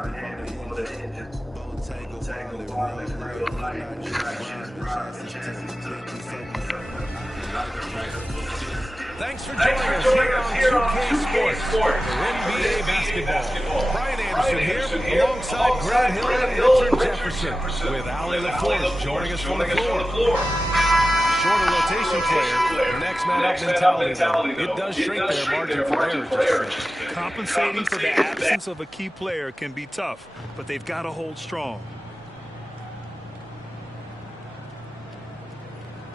Thanks for joining us here on 2K Sports for NBA basketball. Brian Anderson here alongside Grant Hill and Richard Jefferson with Ali LaForce joining us from the floor. Shorter rotation player, next man up mentality. It does shrink their margin for error. Compensating for the absence of a key player can be tough, but they've got to hold strong.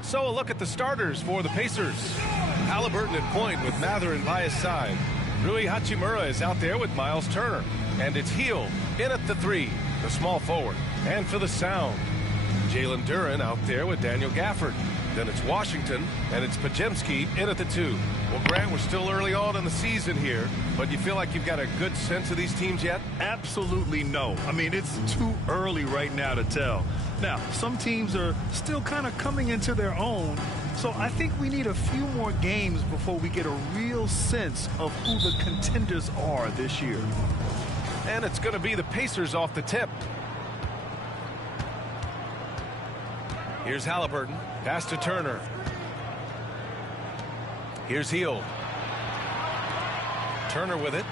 So a look at the starters for the Pacers. Halliburton at point with Mathurin by his side. Rui Hachimura is out there with Miles Turner. And it's Hield in at the 3, the small forward. And for the sound, Jalen Duren out there with Daniel Gafford. Then it's Washington, and it's Podziemski in at the 2. Well, Grant, we're still early on in the season here, but you feel like you've got a good sense of these teams yet? Absolutely no. I mean, it's too early right now to tell. Now, some teams are still kind of coming into their own, so I think we need a few more games before we get a real sense of who the contenders are this year. And it's going to be the Pacers off the tip. Here's Halliburton. Pass to Turner. Here's Hield. Turner with it.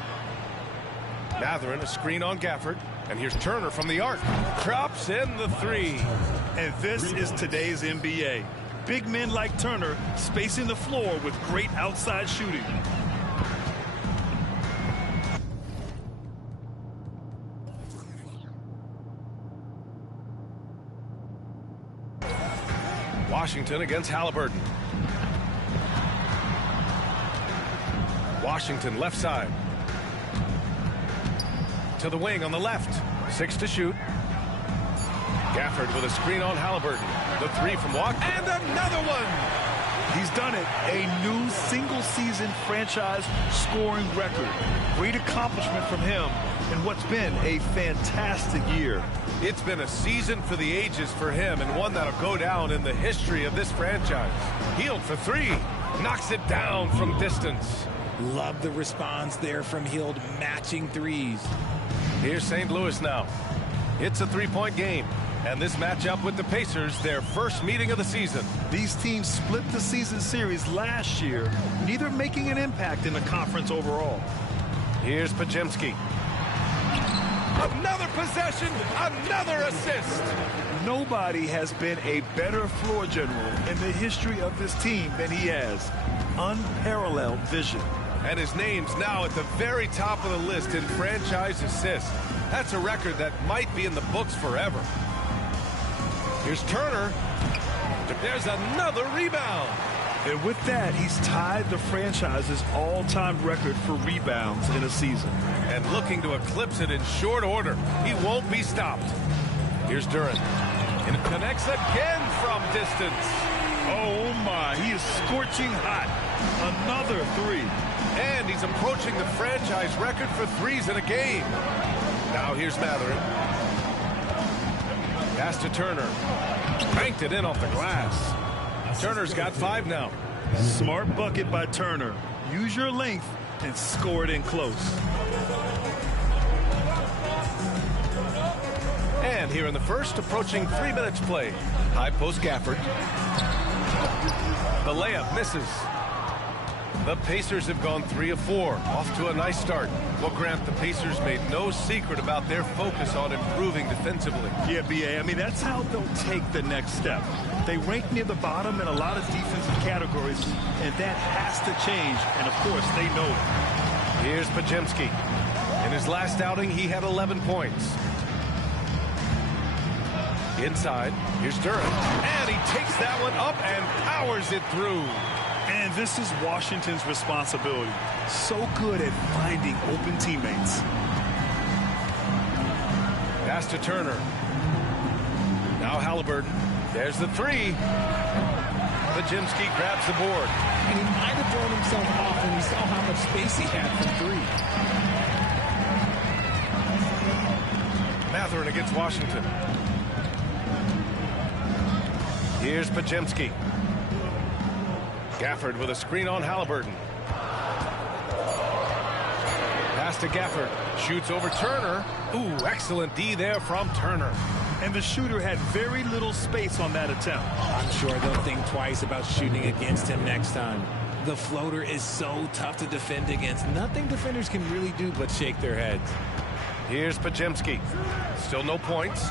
Mathurin, a screen on Gafford. And here's Turner from the arc. Drops in the 3. And this is today's NBA. Big men like Turner spacing the floor with great outside shooting. Washington against Halliburton. Washington left side. To the wing on the left. 6 to shoot. Gafford with a screen on Halliburton. The 3 from Watt. And another one! He's done it. A new single-season franchise scoring record. Great accomplishment from him in what's been a fantastic year. It's been a season for the ages for him, and one that'll go down in the history of this franchise. Hield for 3. Knocks it down from distance. Love the response there from Hield, matching threes. Here's St. Louis now. It's a 3-point game. And this matchup with the Pacers, their first meeting of the season. These teams split the season series last year, neither making an impact in the conference overall. Here's Podziemski. Another possession, another assist. Nobody has been a better floor general in the history of this team than he has. Unparalleled vision. And his name's now at the very top of the list in franchise assists. That's a record that might be in the books forever. Here's Turner. There's another rebound. And with that, he's tied the franchise's all-time record for rebounds in a season. And looking to eclipse it in short order. He won't be stopped. Here's Duren. And it connects again from distance. Oh, my. He is scorching hot. Another 3. And he's approaching the franchise record for threes in a game. Now here's Mathurin. Pass to Turner. Banked it in off the glass. Turner's got 5 now. Smart bucket by Turner. Use your length and score it in close. And here in the first, approaching 3 minutes played. High post Gafford. The layup misses. The Pacers have gone 3 of 4, off to a nice start. Well, Grant, the Pacers made no secret about their focus on improving defensively. Yeah, B.A., I mean, that's how they'll take the next step. They rank near the bottom in a lot of defensive categories, and that has to change, and of course, they know it. Here's Podziemski. In his last outing, he had 11 points. Inside, here's Duren. And he takes that one up and powers it through. And this is Washington's responsibility. So good at finding open teammates. Pass to Turner. Now Halliburton. There's the 3. Podziemski grabs the board. And he might have thrown himself off when he saw how much space he had from 3. Mathurin against Washington. Here's Podziemski. Gafford with a screen on Halliburton. Pass to Gafford. Shoots over Turner. Ooh, excellent D there from Turner. And the shooter had very little space on that attempt. I'm sure they'll think twice about shooting against him next time. The floater is so tough to defend against. Nothing defenders can really do but shake their heads. Here's Pajemski. Still no points.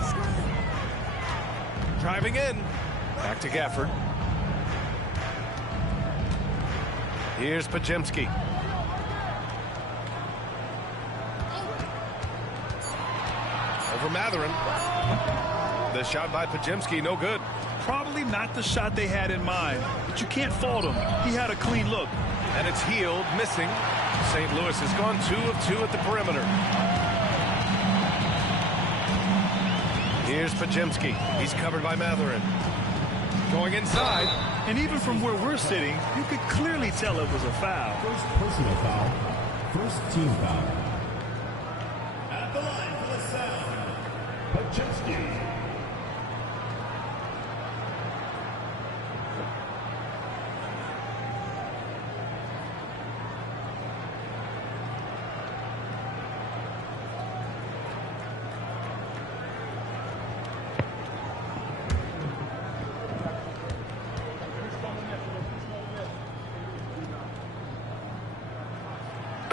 Driving in. Back to Gafford. Here's Pajemski. Over Matherin. The shot by Pajemski, no good. Probably not the shot they had in mind, but you can't fault him. He had a clean look. And it's healed, missing. St. Louis has gone 2 of 2 at the perimeter. Here's Pajemski. He's covered by Matherin. Going inside. And even from where we're sitting, you could clearly tell it was a foul. First personal foul. First team foul. At the line for the sound, Pajemski.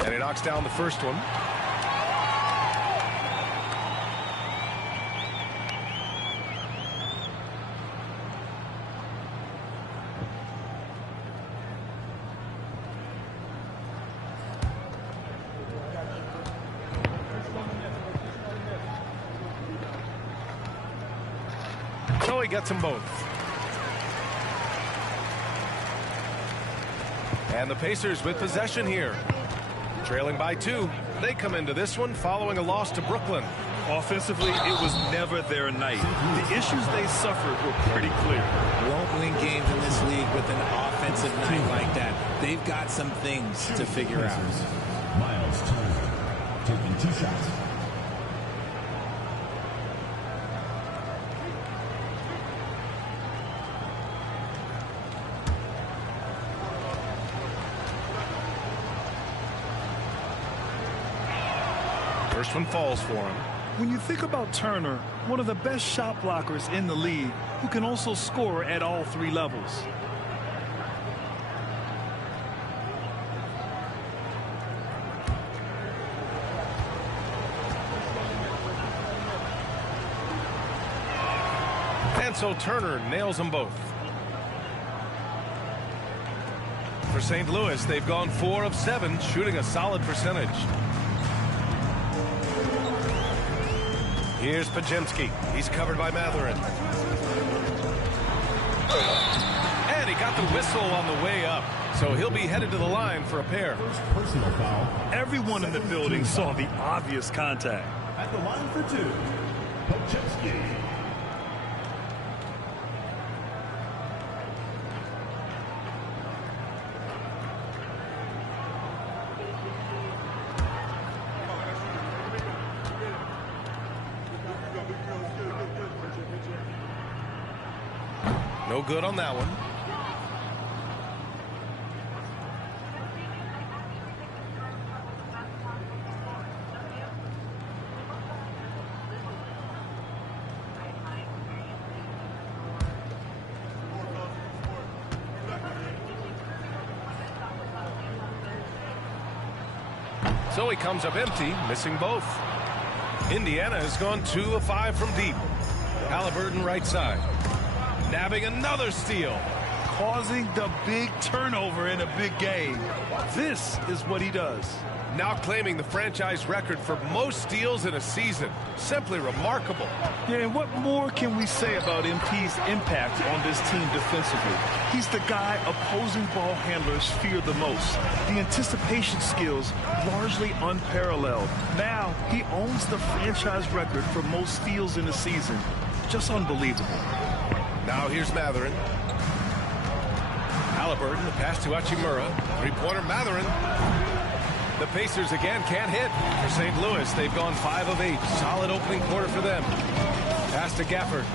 And he knocks down the first one. So he gets them both. And the Pacers with possession here. Trailing by 2. They come into this one following a loss to Brooklyn. Offensively, it was never their night. The issues they suffered were pretty clear. Won't win games in this league with an offensive night like that. They've got some things to figure out. Miles Turner taking 2 shots. First one falls for him. When you think about Turner, one of the best shot blockers in the league, who can also score at all 3 levels. And so Turner nails them both. For St. Louis, they've gone 4 of 7, shooting a solid percentage. Here's Pajemski. He's covered by Matherin. And he got the whistle on the way up. So he'll be headed to the line for a pair. First personal foul. Everyone in the building saw the obvious contact. At the line for 2, Pajemski. No good on that one. So he comes up empty, missing both. Indiana has gone 2 of 5 from deep. Halliburton right side. Nabbing another steal. Causing the big turnover in a big game. This is what he does. Now claiming the franchise record for most steals in a season. Simply remarkable. Yeah, and what more can we say about MP's impact on this team defensively? He's the guy opposing ball handlers fear the most. The anticipation skills largely unparalleled. Now he owns the franchise record for most steals in a season. Just unbelievable. Now here's Matherin. Halliburton, the pass to Hachimura. Three-pointer Matherin. The Pacers again can't hit. For St. Louis, they've gone 5 of 8. Solid opening quarter for them. Pass to Gafford.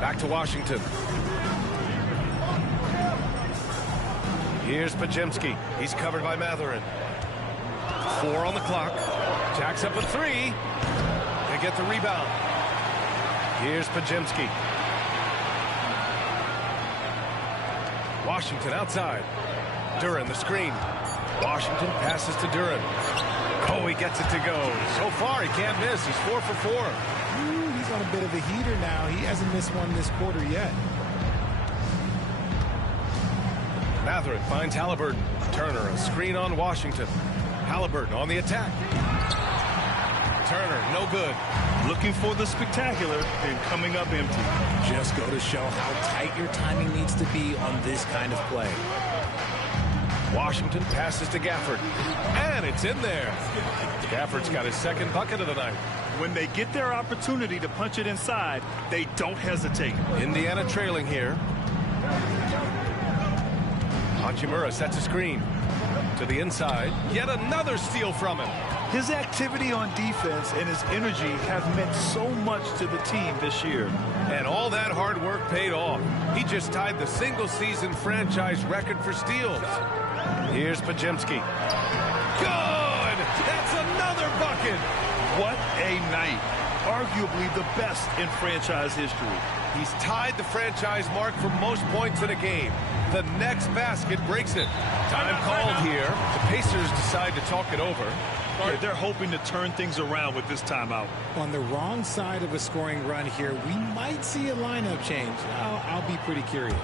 Back to Washington. Here's Pajemski. He's covered by Matherin. 4 on the clock. Jacks up a 3. They get the rebound. Here's Pajemski. Washington outside. Duran the screen. Washington passes to Duran. Oh, he gets it to go. So far, he can't miss. He's 4 for 4. Ooh, he's on a bit of a heater now. He hasn't missed one this quarter yet. Matherin finds Halliburton. Turner, a screen on Washington. Halliburton on the attack. Turner, no good. Looking for the spectacular and coming up empty. Just go to show how tight your timing needs to be on this kind of play. Washington passes to Gafford. And it's in there. Gafford's got his second bucket of the night. When they get their opportunity to punch it inside, they don't hesitate. Indiana trailing here. Hachimura sets a screen. To the inside. Yet another steal from him. His activity on defense and his energy have meant so much to the team this year. And all that hard work paid off. He just tied the single-season franchise record for steals. Here's Pajemski. Good! That's another bucket! What a night. Arguably the best in franchise history. He's tied the franchise mark for most points in a game. The next basket breaks it. Time called here. The Pacers decide to talk it over. Yeah, they're hoping to turn things around with this timeout. On the wrong side of a scoring run here, we might see a lineup change. I'll be pretty curious.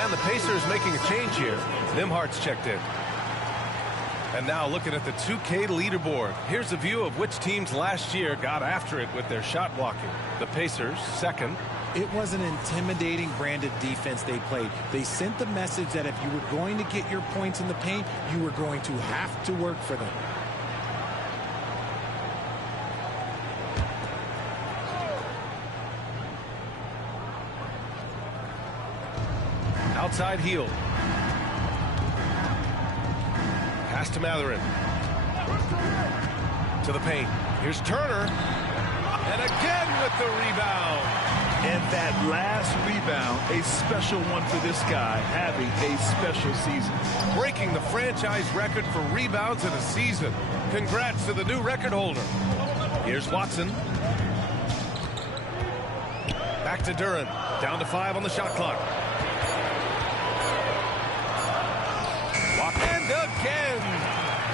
And the Pacers making a change here. Nimhart's checked in. And now looking at the 2K leaderboard. Here's a view of which teams last year got after it with their shot blocking. The Pacers, second. It was an intimidating branded defense they played. They sent the message that if you were going to get your points in the paint, you were going to have to work for them. Outside heel. Pass to Matherin. To the paint. Here's Turner. And again with the rebound. And that last rebound, a special one for this guy, having a special season. Breaking the franchise record for rebounds in a season. Congrats to the new record holder. Here's Watson. Back to Duran. Down to 5 on the shot clock. And again.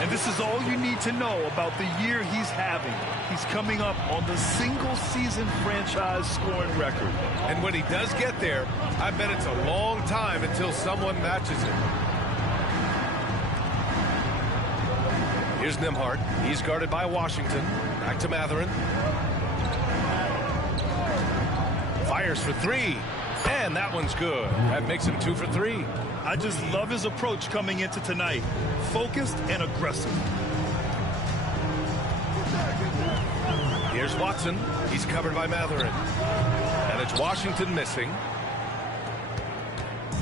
And this is all you need to know about the year he's having. He's coming up on the single-season franchise scoring record. And when he does get there, I bet it's a long time until someone matches it. Here's Nimhart. He's guarded by Washington. Back to Matherin. Fires for 3. And that one's good. That makes him 2 for 3. I just love his approach coming into tonight. Focused and aggressive. Here's Watson. He's covered by Matherin. And it's Washington missing.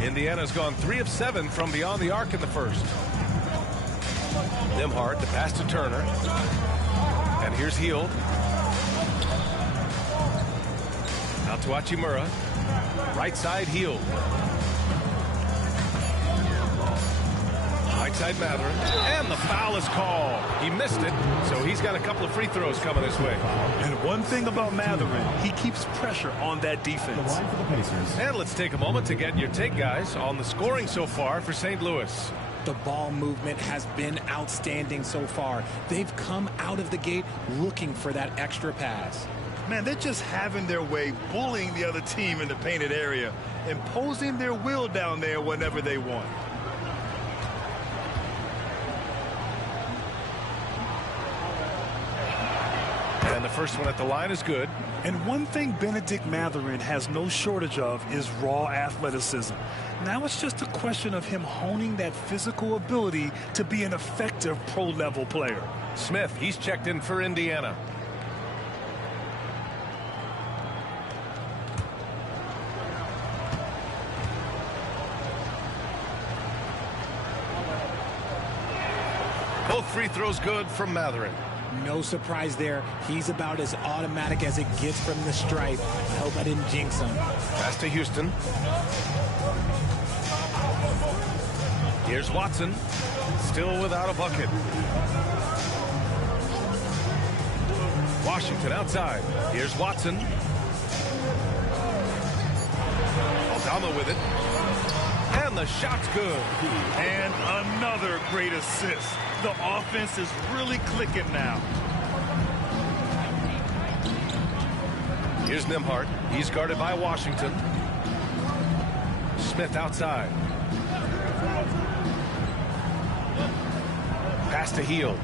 Indiana's gone 3 of 7 from beyond the arc in the first. Nimhart, the pass to Turner. And here's Hield. Out to Hachimura. Right side heel. Right side Matherin. And the foul is called. He missed it, so he's got a couple of free throws coming his way. And one thing about Matherin, he keeps pressure on that defense. Line for the Pacers. And let's take a moment to get your take, guys, on the scoring so far for St. Louis. The ball movement has been outstanding so far. They've come out of the gate looking for that extra pass. Man, they're just having their way, bullying the other team in the painted area, imposing their will down there whenever they want. And the first one at the line is good. And one thing Benedict Matherin has no shortage of is raw athleticism. Now it's just a question of him honing that physical ability to be an effective pro-level player. Smith, he's checked in for Indiana. Both free throws good from Matherin. No surprise there. He's about as automatic as it gets from the stripe. I hope I didn't jinx him. Pass to Houston. Here's Watson. Still without a bucket. Washington outside. Here's Watson. Aldama with it. And the shot's good. And another great assist. The offense is really clicking now. Here's Nembhard. He's guarded by Washington. Smith outside. Pass to Heel.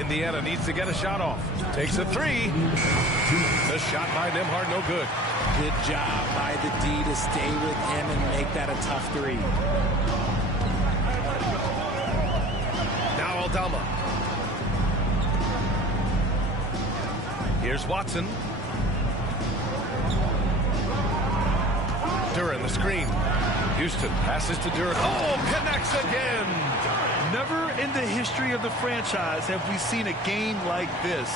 Indiana needs to get a shot off. Takes a three. The shot by Nembhard, no good. Good job by the D to stay with him and make that a tough three. Now Aldama. Here's Watson. Duran the screen. Houston passes to Duran. Oh, connects again. Never in the history of the franchise have we seen a game like this.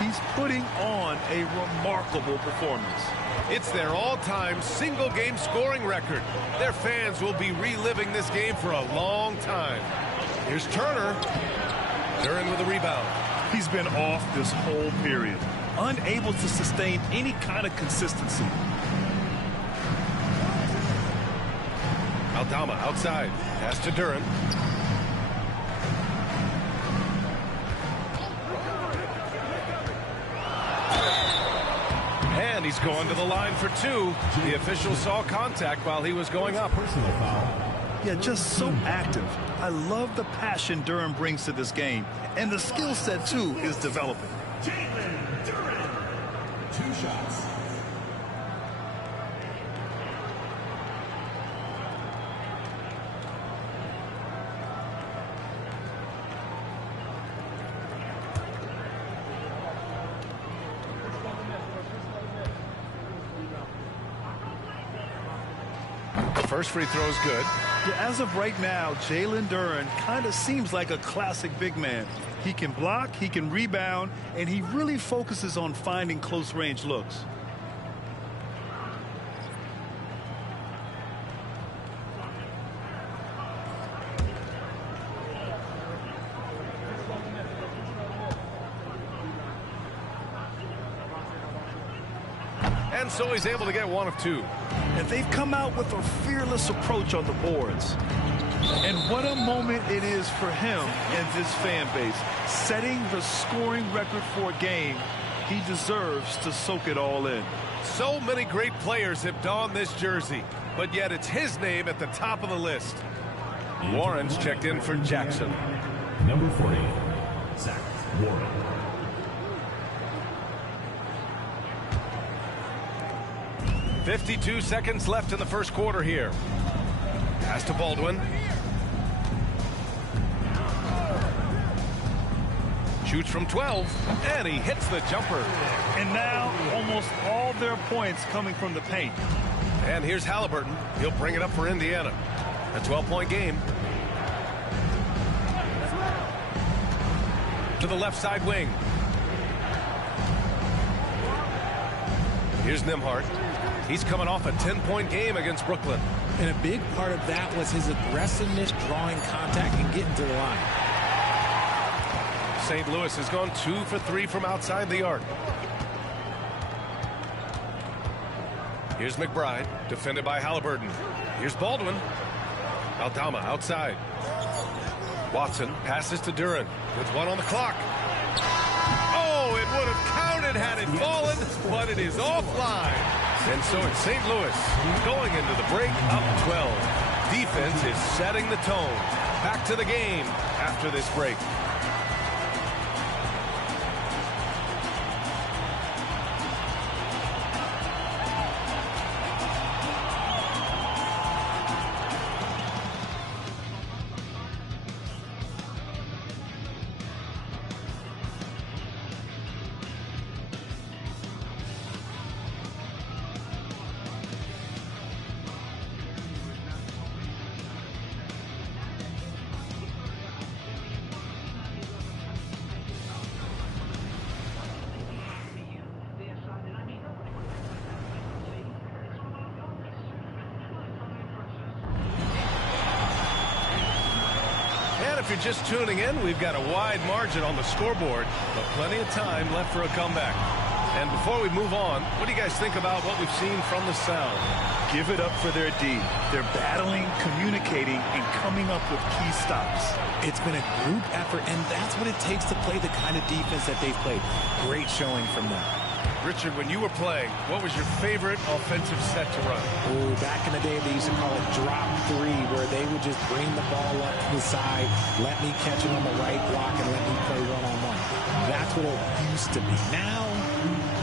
He's putting on a remarkable performance. It's their all-time single-game scoring record. Their fans will be reliving this game for a long time. Here's Turner. Duran with a rebound. He's been off this whole period, unable to sustain any kind of consistency. Aldama outside. Pass to Duran. And he's going to the line for two. The official saw contact while he was going up. Personal foul. Yeah, just so active. I love the passion Duran brings to this game. And the skill set, too, is developing. Jalen Duran. 2 shots. First free throw is good. Yeah, as of right now, Jalen Duran kind of seems like a classic big man. He can block, he can rebound, and he really focuses on finding close-range looks. And so he's able to get one of two. And they've come out with a fearless approach on the boards. And what a moment it is for him and this fan base. Setting the scoring record for a game, he deserves to soak it all in. So many great players have donned this jersey, but yet it's his name at the top of the list. Warren's checked in for Jackson. Number 40, Zach Warren. .52 seconds left in the first quarter here. Pass to Baldwin. Shoots from 12, and he hits the jumper. And now almost all their points coming from the paint. And here's Halliburton. He'll bring it up for Indiana. A 12-point game. To the left side wing. Here's Nembhard. He's coming off a 10-point game against Brooklyn. And a big part of that was his aggressiveness, drawing contact and getting to the line. St. Louis has gone 2 for 3 from outside the arc. Here's McBride, defended by Halliburton. Here's Baldwin. Aldama outside. Watson passes to Duran with 1 on the clock. Oh, it would have counted had it fallen, but it is offline. And so it's St. Louis going into the break up 12. Defense is setting the tone. Back to the game after this break. If you're just tuning in, we've got a wide margin on the scoreboard, but plenty of time left for a comeback. And before we move on, what do you guys think about what we've seen from the Sound? Give it up for their D. They're battling, communicating, and coming up with key stops. It's been a group effort, and that's what it takes to play the kind of defense that they've played. Great showing from them. Richard, when you were playing, what was your favorite offensive set to run? Oh, back in the day, they used to call it drop 3, where they would just bring the ball up to the side, let me catch it on the right block, and let me play one-on-one. That's what it used to be. Now,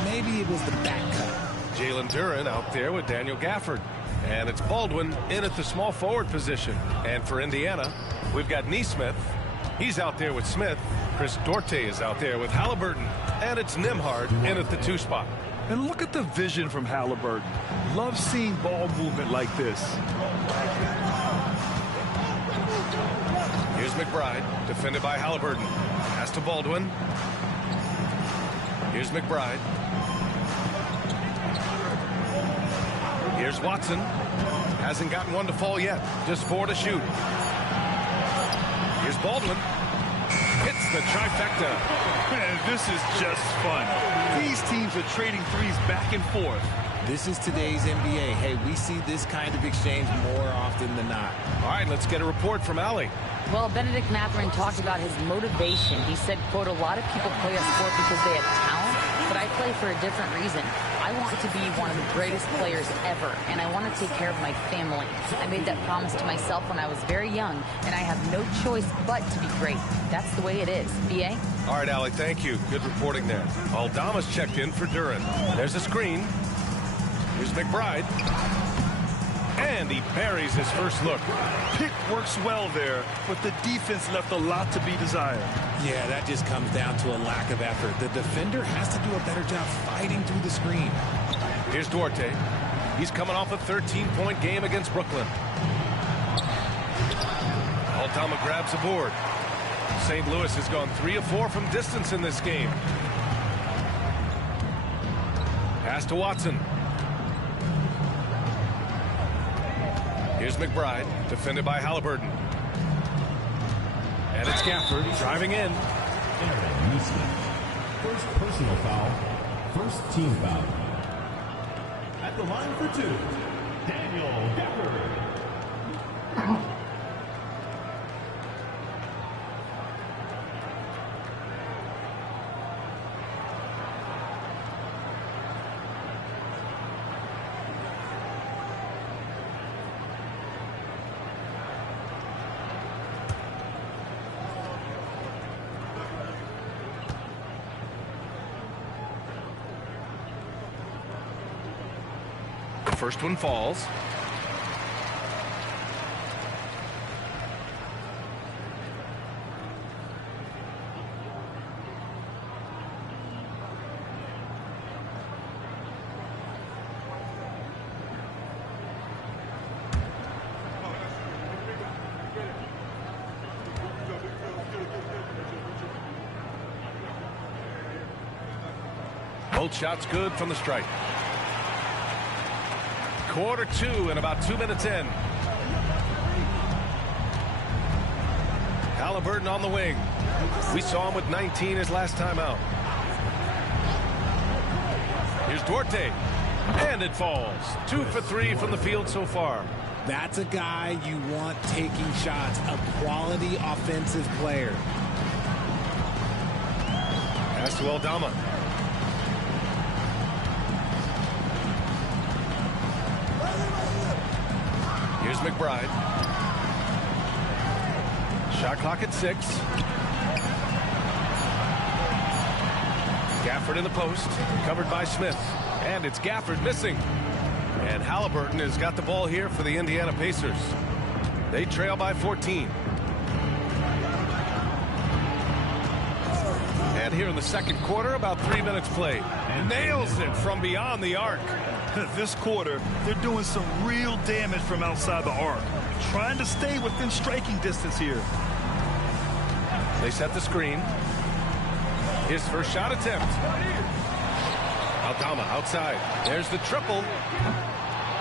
maybe it was the back cut. Jalen Duran out there with Daniel Gafford. And it's Baldwin in at the small forward position. And for Indiana, we've got Neesmith. He's out there with Smith. Chris Duarte is out there with Halliburton. And it's Nembhard in at the 2 spot. And look at the vision from Halliburton. Love seeing ball movement like this. Here's McBride, defended by Halliburton. Pass to Baldwin. Here's McBride. Here's Watson. Hasn't gotten one to fall yet. Just 4 to shoot. Here's Baldwin. Hits the trifecta. Man, this is just fun. These teams are trading threes back and forth. This is today's NBA. Hey, we see this kind of exchange more often than not. All right, let's get a report from Allie. Well, Benedict Mathurin talked about his motivation. He said, quote, a lot of people play a sport because they have talent, but I play for a different reason. I want to be one of the greatest players ever, and I want to take care of my family. I made that promise to myself when I was very young, and I have no choice but to be great. That's the way it is. B.A.? All right, Allie, thank you. Good reporting there. Aldama's checked in for Duran. There's a screen. Here's McBride. And he buries his first look. Pick works well there, but the defense left a lot to be desired. Yeah, that just comes down to a lack of effort. The defender has to do a better job fighting through the screen. Here's Duarte. He's coming off a 13-point game against Brooklyn. Aldama grabs a board. St. Louis has gone 3 of 4 from distance in this game. Pass to Watson. Here's McBride, defended by Halliburton. And it's Gafford driving in. First personal foul, first team foul. At the line for 2, Daniel Gafford. First one falls. Both shots good from the strike. Quarter two and about 2 minutes in. Halliburton on the wing. We saw him with 19 his last time out. Here's Duarte. And it falls. 2 for 3 from the field so far. That's a guy you want taking shots, a quality offensive player. Pass to Aldama. Here's McBride. Shot clock at 6. Gafford in the post, covered by Smith. And it's Gafford missing. And Halliburton has got the ball here for the Indiana Pacers. They trail by 14. And here in the second quarter, about 3 minutes played. Nails it from beyond the arc. This quarter, they're doing some real damage from outside the arc. Trying to stay within striking distance here. They set the screen. His first shot attempt. Aldama outside. There's the triple.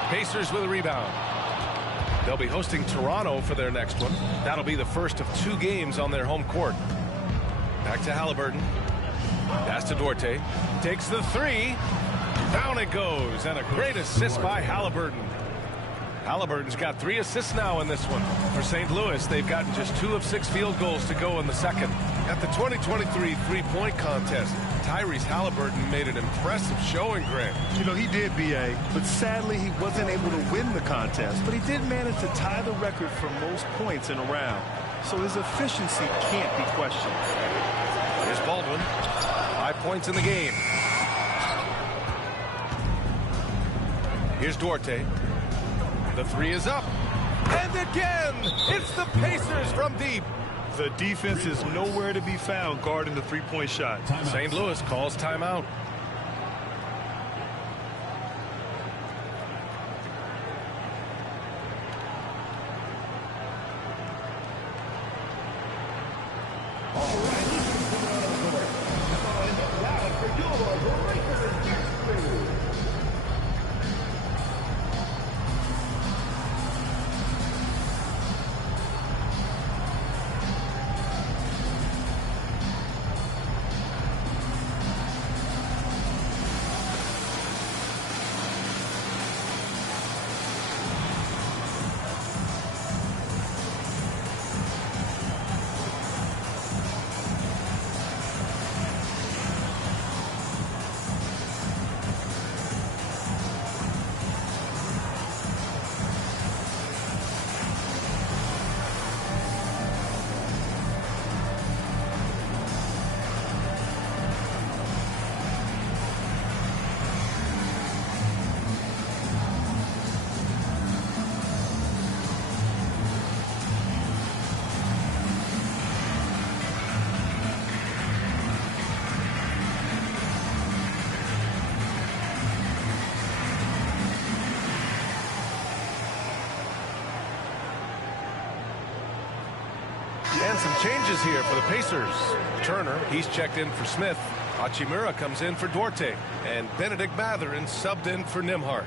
Pacers with a rebound. They'll be hosting Toronto for their next one. That'll be the first of 2 games on their home court. Back to Halliburton. Pass to Duarte. Takes the 3. Down it goes. And a great assist by Halliburton. Halliburton's got 3 assists now in this one. For St. Louis, they've gotten just 2 of 6 field goals to go in the second. At the 2023 three-point contest, Tyrese Halliburton made an impressive showing, Grant. You know, he did, B.A., but sadly he wasn't able to win the contest. But he did manage to tie the record for most points in a round. So his efficiency can't be questioned. Here's Baldwin. 5 points in the game. Here's Duarte. The 3 is up. And again, it's the Pacers from deep. The defense is nowhere to be found guarding the three-point shot. St. Louis calls timeout. And some changes here for the Pacers. Turner, he's checked in for Smith. Hachimura comes in for Duarte. And Benedict Mathurin subbed in for Nembhard.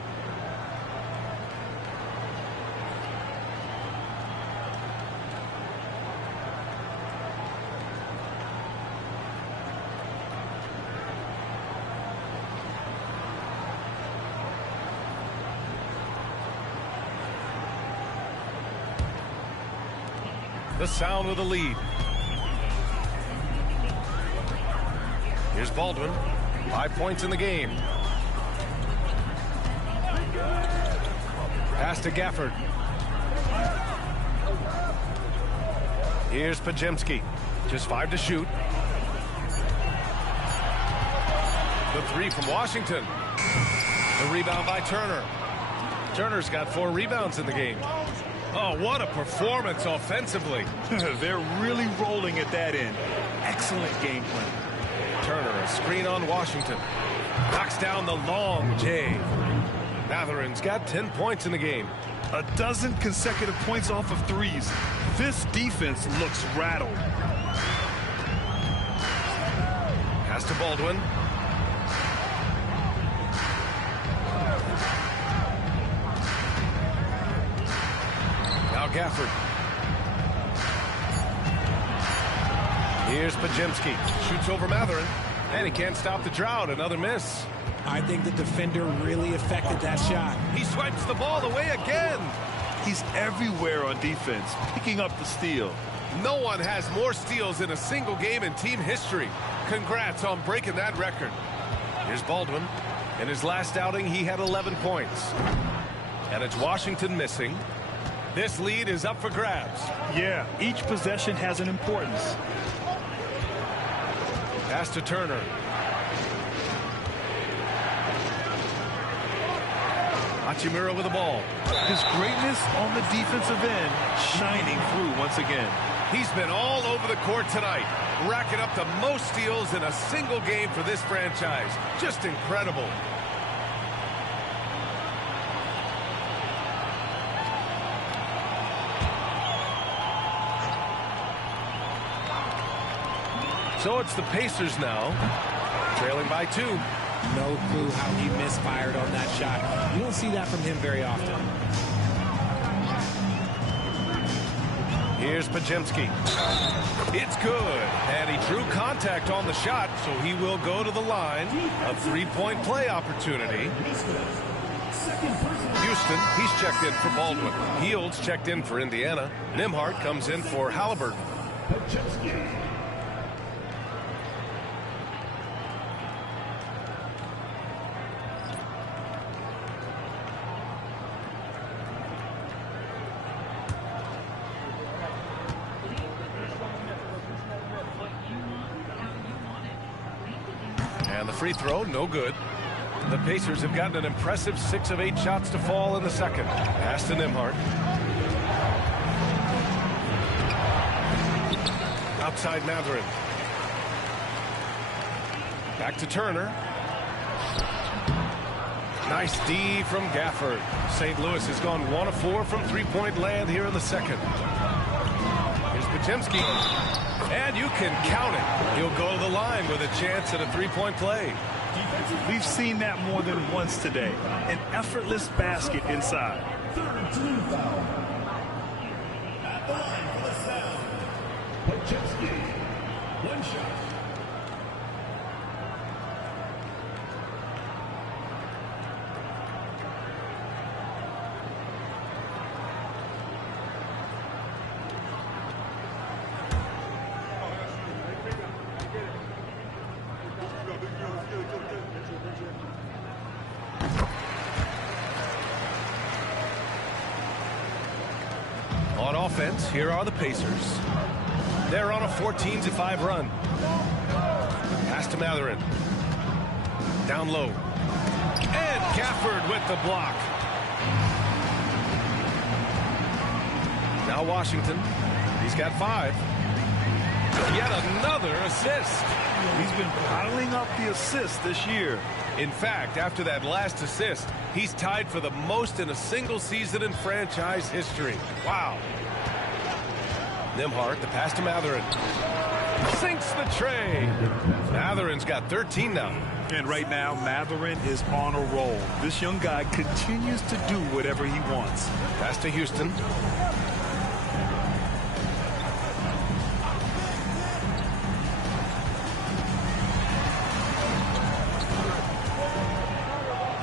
The Sound with the lead. Here's Baldwin. 5 points in the game. Pass to Gafford. Here's Pajemski. Just 5 to shoot. The 3 from Washington. The rebound by Turner. Turner's got 4 rebounds in the game. Oh, what a performance offensively. They're really rolling at that end. Excellent game plan. Turner, a screen on Washington. Knocks down the long J. Matherin's got 10 points in the game. A dozen consecutive points off of threes. This defense looks rattled. Pass to Baldwin. Gafford. Here's Pajemski. Shoots over Matherin. And he can't stop the drought. Another miss. I think the defender really affected that shot. He swipes the ball away again. He's everywhere on defense, picking up the steal. No one has more steals in a single game in team history. Congrats on breaking that record. Here's Baldwin. In his last outing, he had 11 points. And it's Washington missing. This lead is up for grabs. Yeah, each possession has an importance. Pass to Turner. Hachimura with the ball. His greatness on the defensive end shining through once again. He's been all over the court tonight, racking up the most steals in a single game for this franchise. Just incredible. So it's the Pacers now, trailing by 2. No clue how he misfired on that shot. You don't see that from him very often. Here's Pajemski. It's good. And he drew contact on the shot, so he will go to the line. A three-point play opportunity. Houston, he's checked in for Baldwin. Fields checked in for Indiana. Nembhard comes in for Halliburton. And the free throw, no good. The Pacers have gotten an impressive 6 of 8 shots to fall in the second. Pass to Nembhard. Outside Matherin. Back to Turner. Nice D from Gafford. St. Louis has gone 1 of 4 from three-point land here in the second. Here's Pajemski. And you can count it. He'll go to the line with a chance at a three-point play. We've seen that more than once today. An effortless basket inside. Third team foul. At the line for the sound. Pajemski. One shot. On offense, here are the Pacers. They're on a 14-5 run. Pass to Matherin. Down low. And Gafford with the block. Now Washington. He's got 5. Yet another assist. He's been piling up the assists this year. In fact, after that last assist, he's tied for the most in a single season in franchise history. Wow. Nembhard, the pass to Matherin. Sinks the tray. Matherin's got 13 now. And right now, Matherin is on a roll. This young guy continues to do whatever he wants. Pass to Houston.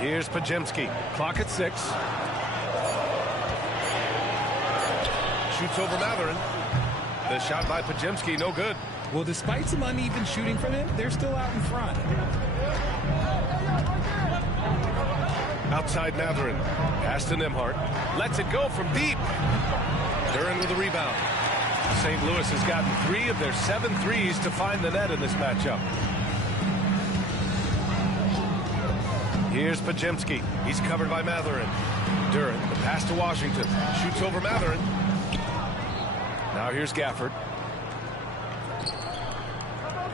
Here's Pajemski. Clock at 6. Shoots over Matherin. The shot by Pajemski, no good. Well, despite some uneven shooting from him, they're still out in front. Outside Matherin. Pass to Nembhard. Lets it go from deep. Duran with the rebound. St. Louis has gotten 3 of their 7 threes to find the net in this matchup. Here's Pajemski. He's covered by Matherin. Duran, the pass to Washington. Shoots over Matherin. Now here's Gafford.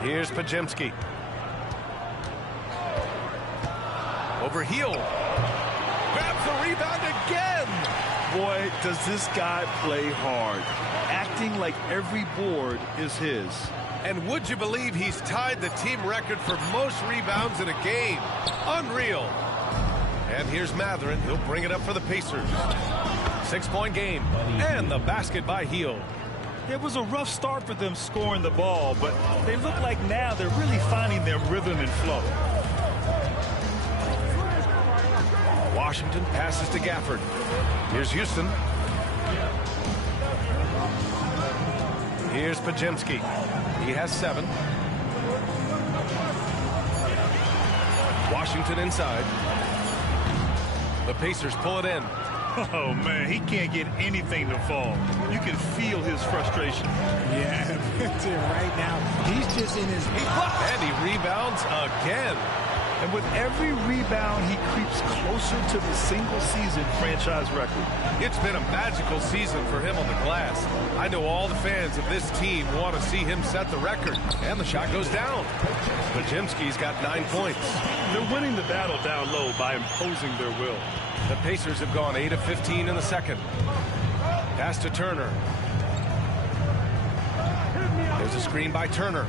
Here's Pajemski. Over heel. Grabs the rebound again. Boy, does this guy play hard. Acting like every board is his. And would you believe he's tied the team record for most rebounds in a game? Unreal. And here's Matherin. He'll bring it up for the Pacers. 6-point game. And the basket by Heel. It was a rough start for them scoring the ball, but they look like now they're really finding their rhythm and flow. Washington passes to Gafford. Here's Houston. Here's Pajemski. He has 7. Washington inside. The Pacers pull it in. Oh, man, he can't get anything to fall. You can feel his frustration. Yeah, right now, he's just in his... And he rebounds again. And with every rebound, he creeps closer to the single-season franchise record. It's been a magical season for him on the glass. I know all the fans of this team want to see him set the record. And the shot goes down. Pajemski's got 9 points. They're winning the battle down low by imposing their will. The Pacers have gone 8 of 15 in the second. Pass to Turner. There's a screen by Turner.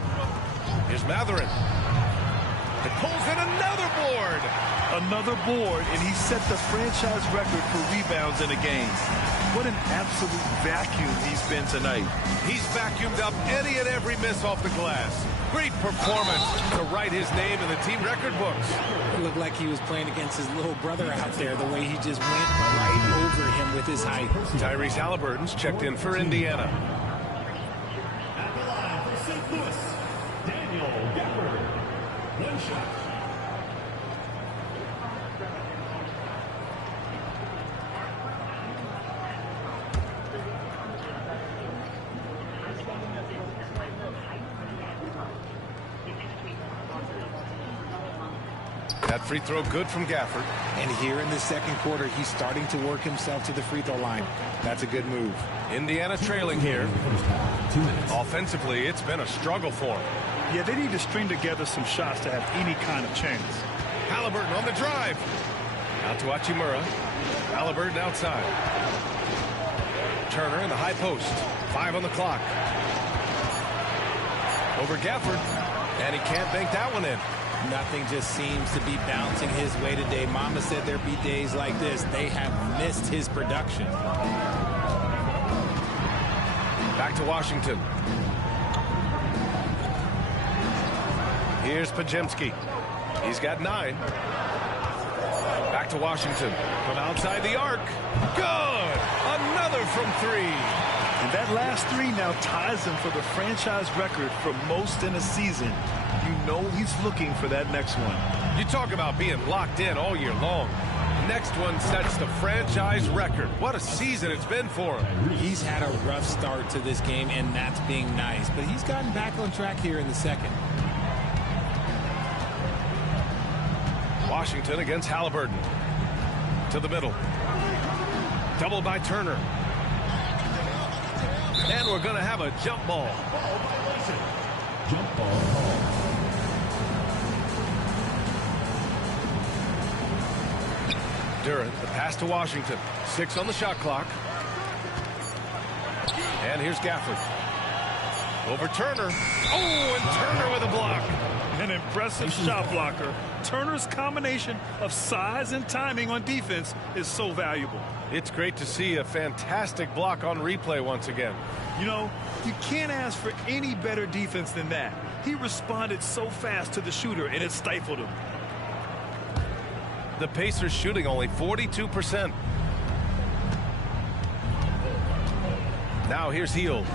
Here's Matherin. It pulls in another board. Another board, and he set the franchise record for rebounds in a game. What an absolute vacuum he's been tonight. He's vacuumed up any and every miss off the glass. Great performance to write his name in the team record books. It looked like he was playing against his little brother out there, the way he just went right over him with his height. Tyrese Halliburton's checked in for Indiana. At the line for St. Louis, Daniel Gafford. 1 shot. That free throw good from Gafford. And here in the second quarter, he's starting to work himself to the free throw line. That's a good move. Indiana trailing here. Offensively, it's been a struggle for him. Yeah, they need to string together some shots to have any kind of chance. Halliburton on the drive. Out to Hachimura. Halliburton outside. Turner in the high post. 5 on the clock. Over Gafford. And he can't bank that one in. Nothing just seems to be bouncing his way today. Mama said there'd be days like this. They have missed his production. Back to Washington. Here's Pajemski. He's got 9. Back to Washington. From outside the arc. Good! Another from 3. And that last 3 now ties him for the franchise record for most in a season. You know he's looking for that next one. You talk about being locked in all year long. Next one sets the franchise record. What a season it's been for him. He's had a rough start to this game, and that's being nice. But he's gotten back on track here in the second. Washington against Halliburton. To the middle. Double by Turner. And we're going to have a jump ball. Jump ball call. Durant, the pass to Washington. 6 on the shot clock. And here's Gafford. Over Turner. Oh, and Turner with a block. An impressive shot blocker. Turner's combination of size and timing on defense is so valuable. It's great to see a fantastic block on replay once again. You know, you can't ask for any better defense than that. He responded so fast to the shooter, and it stifled him. The Pacers shooting only 42%. Now here's Hield.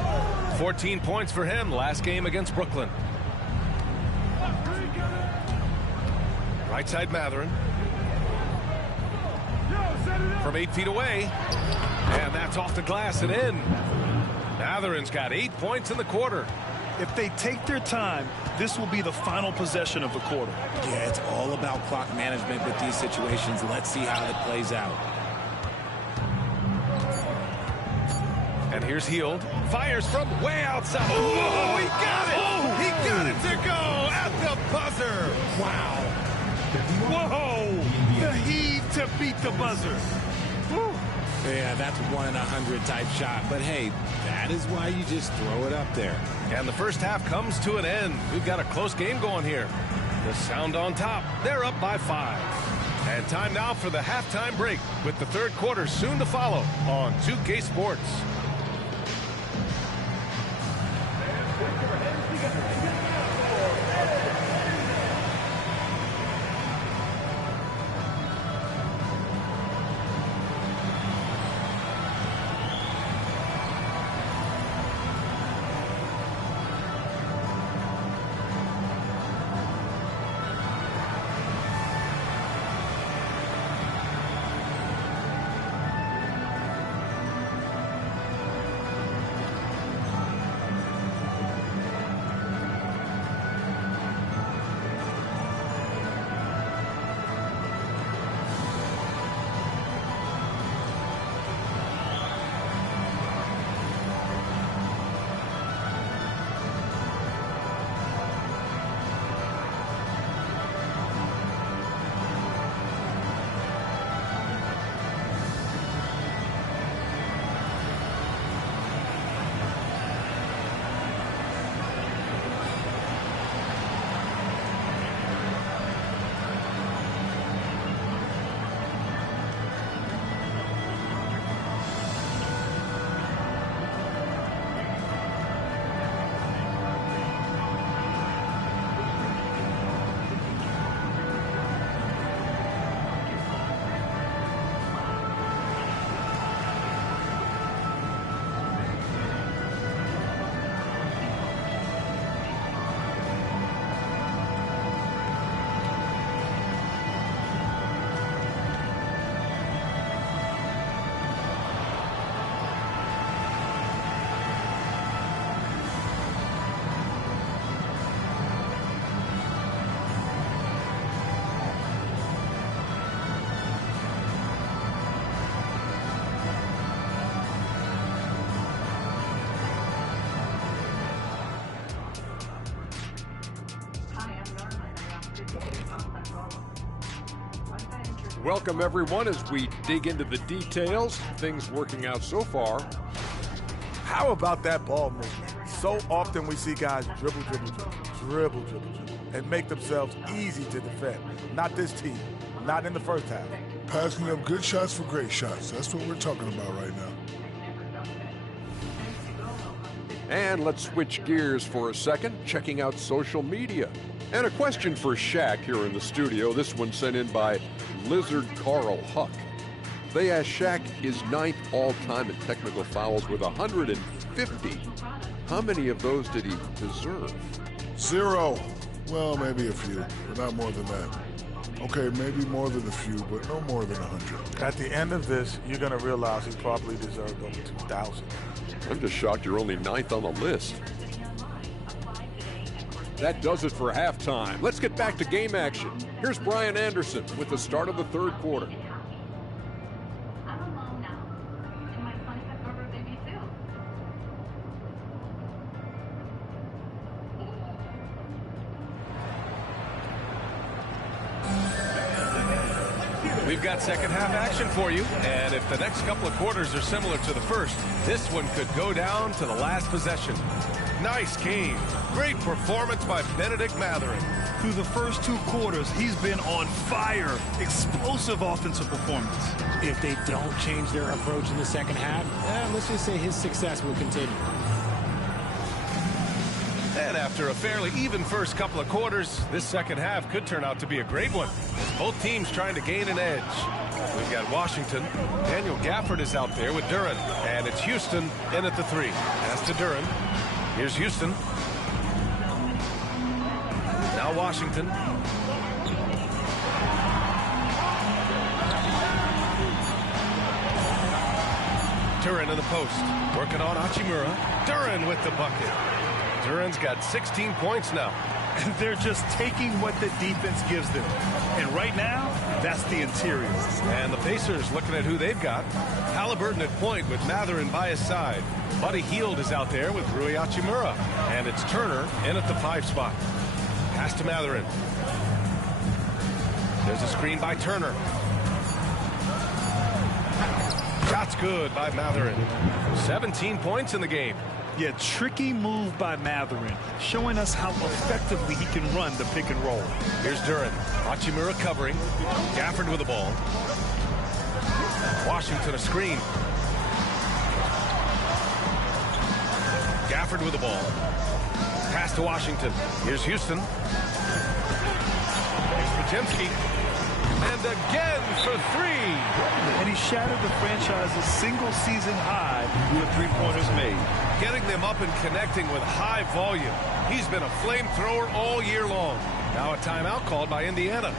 14 points for him last game against Brooklyn. Right side Matherin. From 8 feet away. And that's off the glass and in. Matherin's got 8 points in the quarter. If they take their time, this will be the final possession of the quarter. Yeah, it's all about clock management with these situations. Let's see how it plays out. And here's Hield. Fires from way outside. Oh, he got it! Oh, he got it to go at the buzzer. Wow. Whoa! The heave to beat the buzzer. Woo. Yeah, that's 1 in 100 type shot. But hey, that is why you just throw it up there. And the first half comes to an end. We've got a close game going here. The Sound on top. They're up by 5. And time now for the halftime break, with the third quarter soon to follow on 2K Sports. Welcome, everyone, as we dig into the details. Things working out so far. How about that ball movement? So often we see guys dribble, and make themselves easy to defend. Not this team. Not in the first half. Passing up good shots for great shots. That's what we're talking about right now. And let's switch gears for a second, checking out social media. And a question for Shaq here in the studio. This one sent in by Lizard Carl Huck. They asked Shaq is 9th all-time in technical fouls with 150. How many of those did he deserve? 0. Well, maybe a few, but not more than that. Okay, maybe more than a few, but no more than 100. At the end of this, you're going to realize he probably deserved over 2,000. I'm just shocked you're only 9th on the list. That does it for halftime. Let's get back to game action. Here's Brian Anderson with the start of the third quarter. We've got second half action for you, and if the next couple of quarters are similar to the first, this one could go down to the last possession. Nice game. Great performance by Benedict Mathurin. Through the first 2 quarters, he's been on fire. Explosive offensive performance. If they don't change their approach in the second half, let's just say his success will continue. And after a fairly even first couple of quarters, this second half could turn out to be a great one, as both teams trying to gain an edge. We've got Washington. Daniel Gafford is out there with Duren, and it's Houston in at the 3. Pass to Duren. Here's Houston. Now Washington. Duren in the post. Working on Hachimura. Duren with the bucket. Duren's got 16 points now. And they're just taking what the defense gives them. And right now, that's the interior. And the Pacers looking at who they've got. Halliburton at point with Mathurin by his side. Buddy Hield is out there with Rui Hachimura. And it's Turner in at the 5 spot. Pass to Mathurin. There's a screen by Turner. Shot's good by Mathurin. 17 points in the game. Yeah, tricky move by Matherin, showing us how effectively he can run the pick and roll. Here's Duran. Hachimura covering. Gafford with the ball. Washington a screen. Gafford with the ball. Pass to Washington. Here's Houston. Here's Potemski. And again for three. And he shattered the franchise's single-season high with three-pointers made. Getting them up and connecting with high volume. He's been a flamethrower all year long. Now a timeout called by Indiana.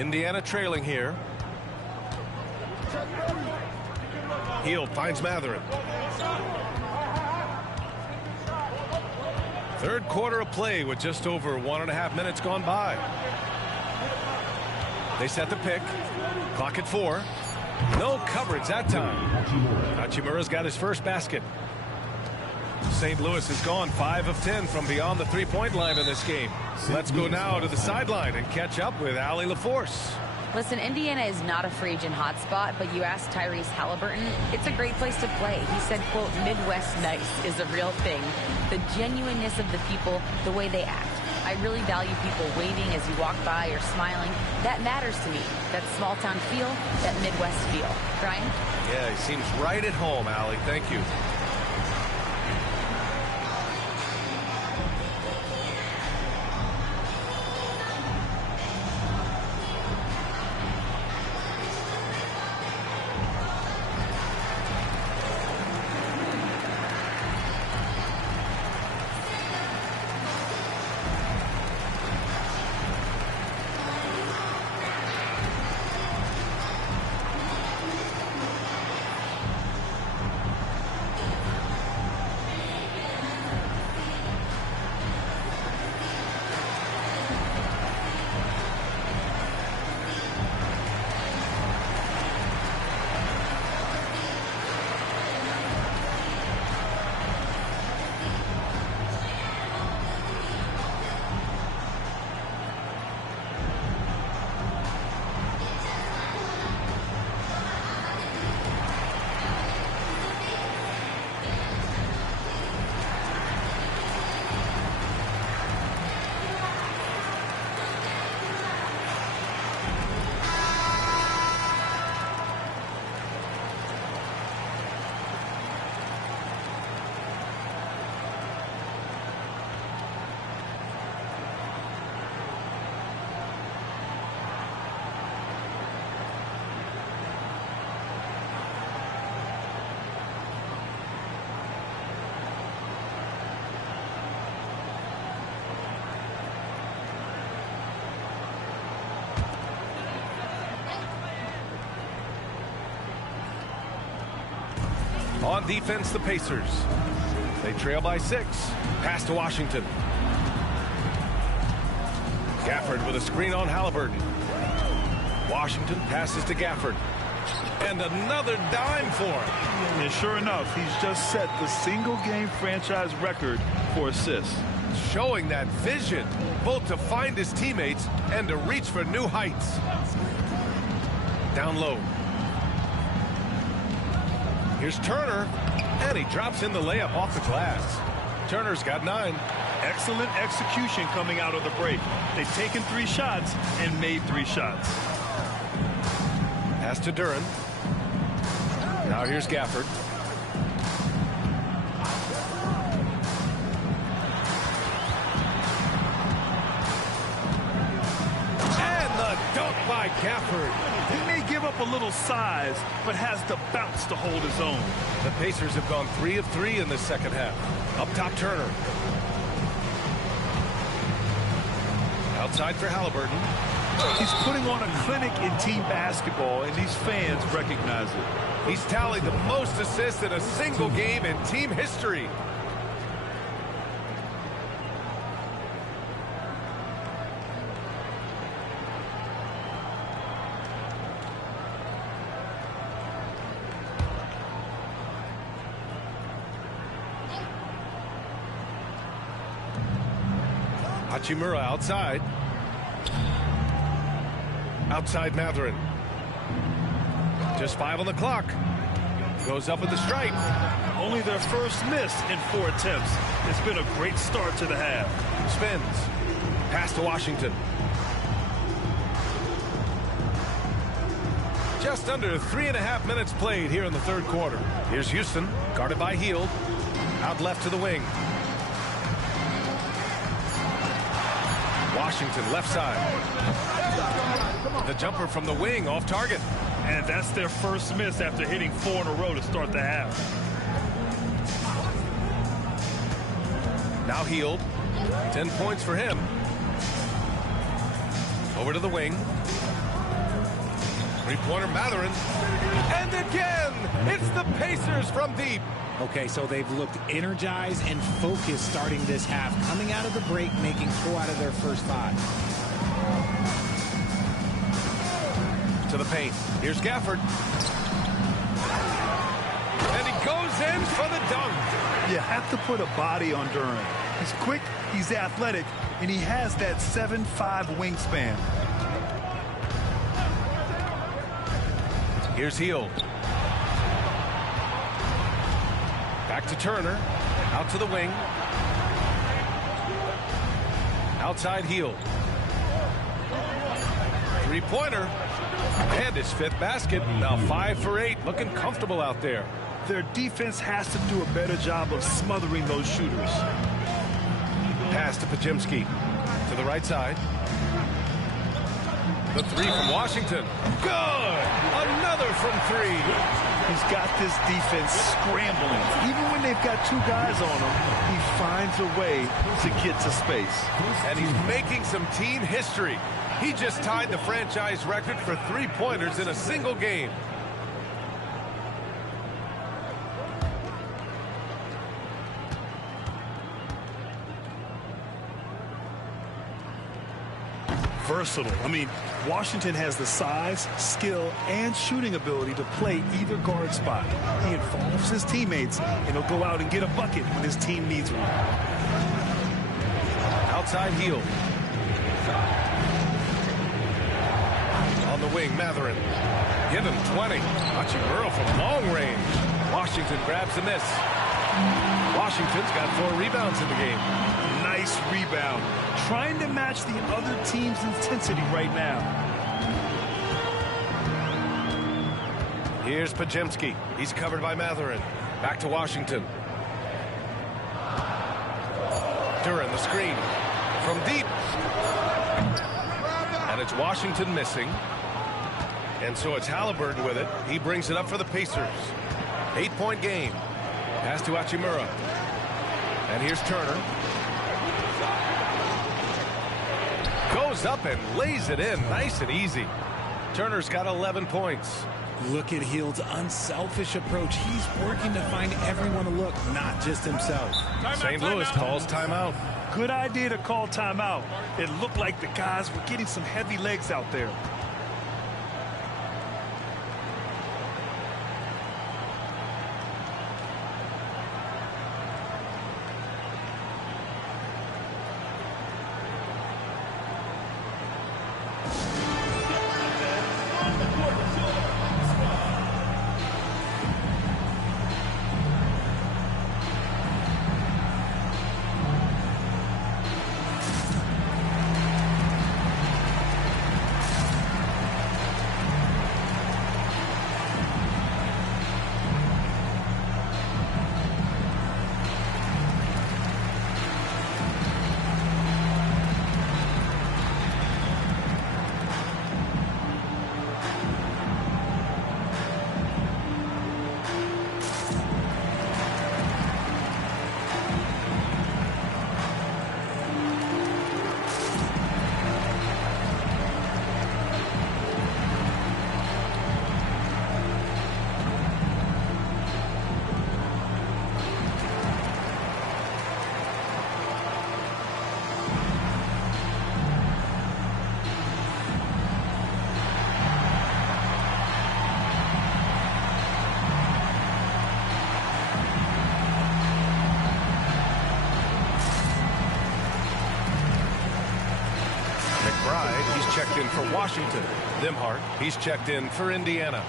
Indiana trailing here. Heel finds Matherin. Third quarter of play with just over 1.5 minutes gone by. They set the pick. Clock at 4. No coverage that time. Hachimura's got his first basket. St. Louis has gone 5 of 10 from beyond the three-point line in this game. Let's go now to the sideline and catch up with Allie LaForce. Listen, Indiana is not a free agent hotspot, but you ask Tyrese Halliburton, it's a great place to play. He said, quote, Midwest nice is a real thing. The genuineness of the people, the way they act. I really value people waving as you walk by or smiling. That matters to me. That small town feel, that Midwest feel. Brian? Yeah, he seems right at home, Allie. Thank you. On defense, the Pacers. They trail by 6. Pass to Washington. Gafford with a screen on Halliburton. Washington passes to Gafford. And another dime for him. And sure enough, he's just set the single-game franchise record for assists. Showing that vision, both to find his teammates and to reach for new heights. Down low. Here's Turner, and he drops in the layup off the glass. Turner's got 9. Excellent execution coming out of the break. They've taken 3 shots and made 3 shots. Pass to Duren. Now here's Gafford. And the dunk by Gafford. He may give up a little size, but has the bounce to hold his own. The Pacers have gone 3 of 3 in the second half. Up top, Turner. Outside for Halliburton. He's putting on a clinic in team basketball, and these fans recognize it. He's tallied the most assists in a single game in team history. Hachimura outside. Outside Mathurin. Just 5 on the clock. Goes up with the stripe. Only their first miss in 4 attempts. It's been a great start to the half. Spins. Pass to Washington. Just under 3.5 minutes played here in the third quarter. Here's Houston, guarded by Hield. Out left to the wing. Washington left side. The jumper from the wing off target. And that's their first miss after hitting 4 in a row to start the half. Now Hield. 10 points for him. Over to the wing. Three-pointer Mathurin. And again, it's the Pacers from deep. Okay, so they've looked energized and focused starting this half, coming out of the break, making 4 out of their first 5. To the paint. Here's Gafford. And he goes in for the dunk. You have to put a body on Duren. He's quick, he's athletic, and he has that 7'5" wingspan. Here's Hield. Back to Turner. Out to the wing. Outside Hield. Three-pointer. And his 5th basket. Now 5 for 8. Looking comfortable out there. Their defense has to do a better job of smothering those shooters. Pass to Pajemski. To the right side. The 3 from Washington. Good! Another from 3. He's got this defense scrambling. Even when they've got 2 guys on him, he finds a way to get to space. And he's making some team history. He just tied the franchise record for 3-pointers in a single game. Versatile. I mean, Washington has the size, skill, and shooting ability to play either guard spot. He involves his teammates, and he'll go out and get a bucket when his team needs one. Outside Hield. On the wing, Mathurin. Given 20. Hachimura from long range. Washington grabs the miss. Washington's got 4 rebounds in the game. Nice rebound. Trying to match the other team's intensity right now. Here's Pajemski. He's covered by Mathurin. Back to Washington. Duren, the screen. From deep. And it's Washington missing. And so it's Halliburton with it. He brings it up for the Pacers. 8-point game. Pass to Hachimura. And here's Turner. Goes up and lays it in nice and easy. Turner's got 11 points. Look at Hield's unselfish approach. He's working to find everyone to look, not just himself. St. Louis calls timeout. Good idea to call timeout. It looked like the guys were getting some heavy legs out there. He's checked in for Washington. Nimhart, he's checked in for Indiana.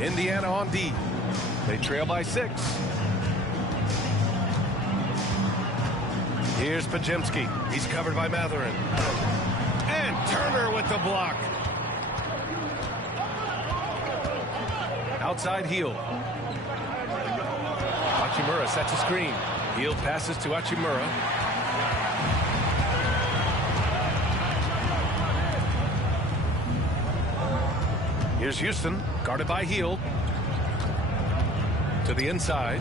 Indiana on D. They trail by 6. Here's Pajemski. He's covered by Matherin. And Turner with the block. Outside Hield. Hachimura sets a screen. Hield passes to Hachimura. Here's Houston, guarded by Hield. To the inside.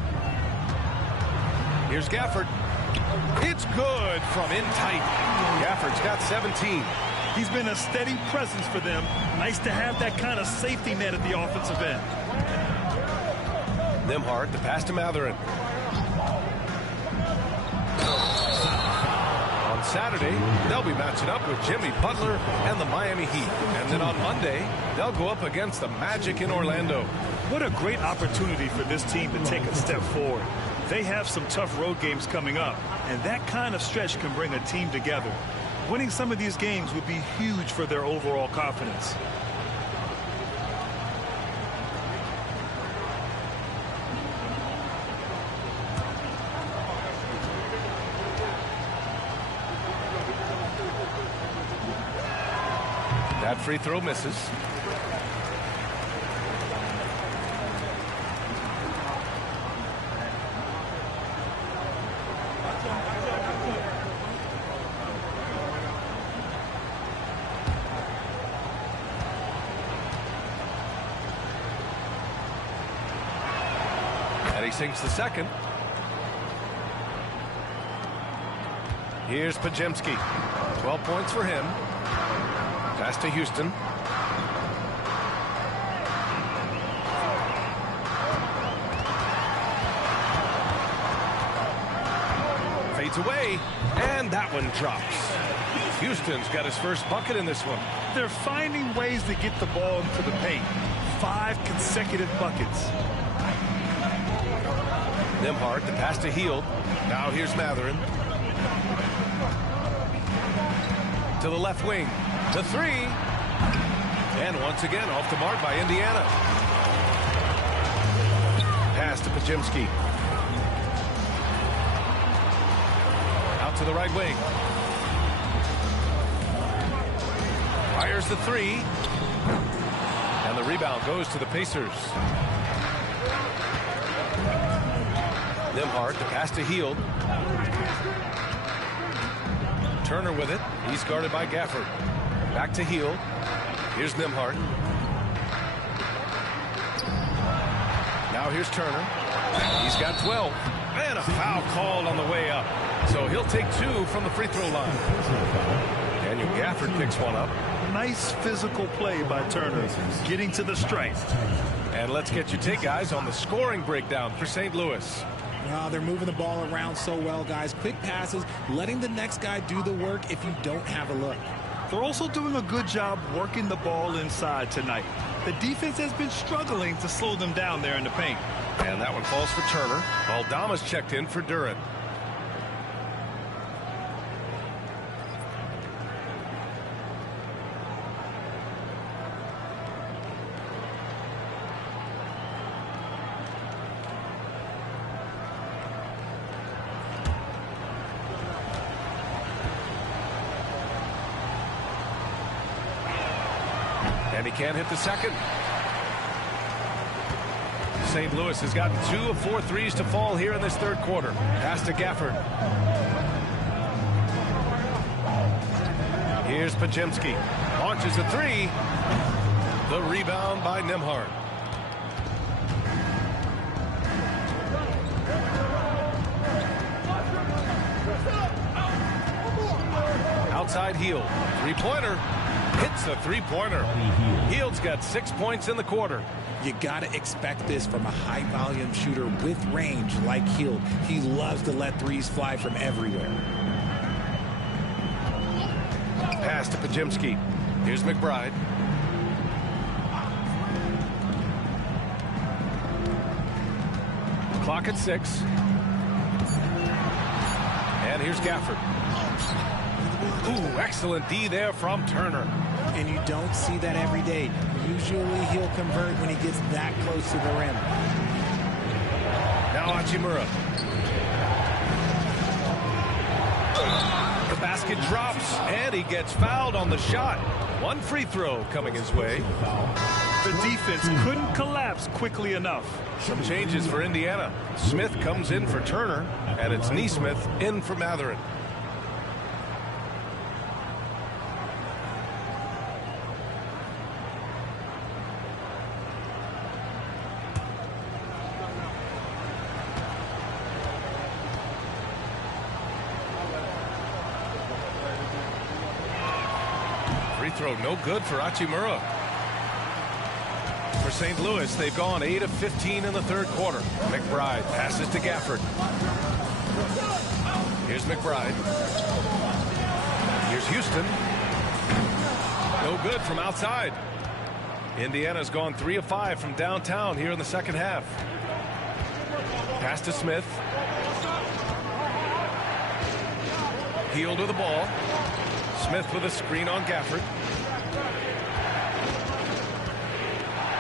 Here's Gafford. It's good from in tight. Gafford's got 17. He's been a steady presence for them. Nice to have that kind of safety net at the offensive end. Nimhart, the pass to Matherin. On Saturday, they'll be matching up with Jimmy Butler and the Miami Heat. And then on Monday, they'll go up against the Magic in Orlando. What a great opportunity for this team to take a step forward. They have some tough road games coming up, and that kind of stretch can bring a team together. Winning some of these games would be huge for their overall confidence. That free throw misses. And he sinks the second. Here's Pajemski. 12 points for him. Pass to Houston. Fades away, and that one drops. Houston's got his first bucket in this one. They're finding ways to get the ball into the paint. 5 consecutive buckets. Nimhart, the pass to Hield. Now here's Matherin. To the left wing. The 3. And once again off the mark by Indiana. Pass to Pajemski. Out to the right wing. Fires the 3. And And the rebound goes to the Pacers. Nembhard, the pass to Hield. Turner with it. He's guarded by Gafford. Back to Hield. Here's Nembhard. Now here's Turner. He's got 12. And a foul called on the way up. So he'll take 2 from the free throw line. Daniel Gafford picks one up. Nice physical play by Turner, getting to the stripe. And let's get your take, guys, on the scoring breakdown for St. Louis. Well, they're moving the ball around so well, guys. Quick passes, letting the next guy do the work if you don't have a look. They're also doing a good job working the ball inside tonight. The defense has been struggling to slow them down there in the paint. And that one falls for Turner. Aldama's checked in for Duren. And he can't hit the second. St. Louis has gotten 2 of 4 threes to fall here in this third quarter. Pass to Gafford. Here's Podziemski. Launches a 3. The rebound by Nembhard. Outside Hield. Three-pointer. Hits the three-pointer. Hield's got 6 points in the quarter. You got to expect this from a high-volume shooter with range like Hield. He loves to let threes fly from everywhere. Pass to Podziemski. Here's McBride. Clock at 6. And here's Gafford. Ooh, excellent D there from Turner. And you don't see that every day. Usually he'll convert when he gets that close to the rim. Now Hachimura. The basket drops, and he gets fouled on the shot. 1 free throw coming his way. The defense couldn't collapse quickly enough. Some changes for Indiana. Smith comes in for Turner, and it's Nesmith in for Mathurin. Throw no good for Hachimura. For St. Louis, they've gone 8 of 15 in the third quarter. McBride passes to Gafford. Here's McBride. Here's Houston. No good from outside. Indiana's gone 3 of 5 from downtown here in the second half. Pass to Smith. Hield with the ball. Smith with a screen on Gafford.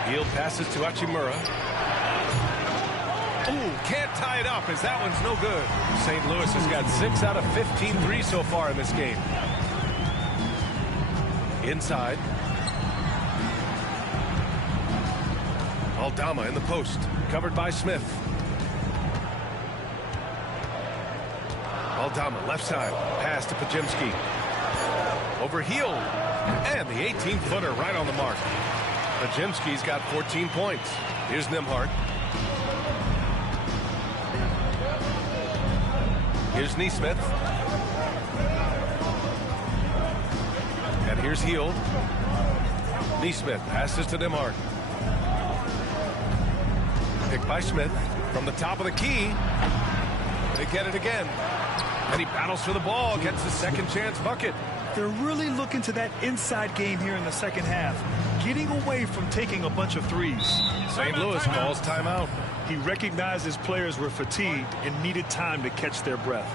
Hield passes to Hachimura. Ooh, can't tie it up as that one's no good. St. Louis has got 6 out of 15 threes so far in this game. Inside. Aldama in the post, covered by Smith. Aldama left side, pass to Podziemski. Over Hield, and the 18-footer right on the mark. Podziemski's got 14 points. Here's Nembhard. Here's Nesmith. And here's Hield. Nesmith passes to Nembhard. Picked by Smith from the top of the key. They get it again. And he battles for the ball, gets his second chance bucket. They're really looking to that inside game here in the second half, getting away from taking a bunch of threes. St. Louis calls timeout. He recognized his players were fatigued and needed time to catch their breath.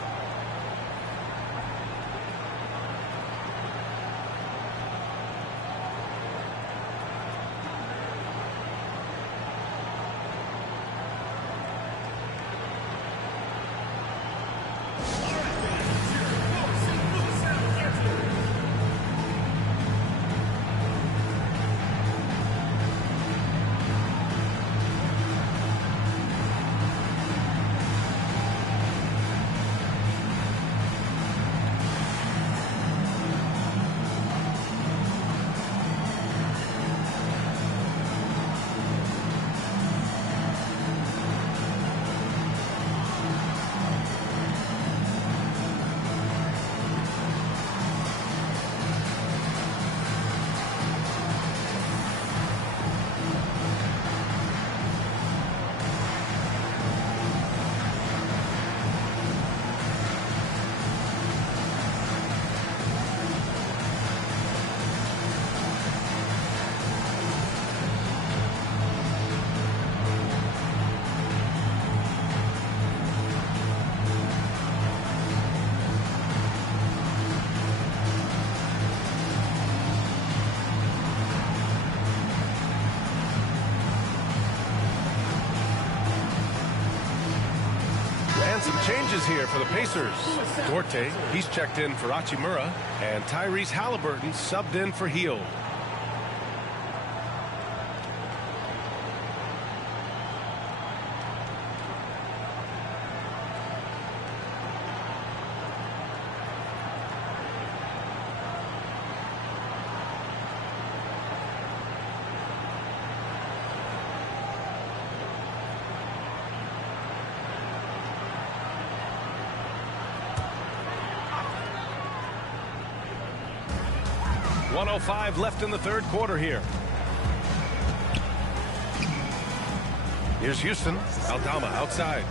changes here for the Pacers. Duarte, he's checked in for Hachimura, and Tyrese Halliburton subbed in for Hield. .105 left in the third quarter here. Here's Houston. Aldama outside.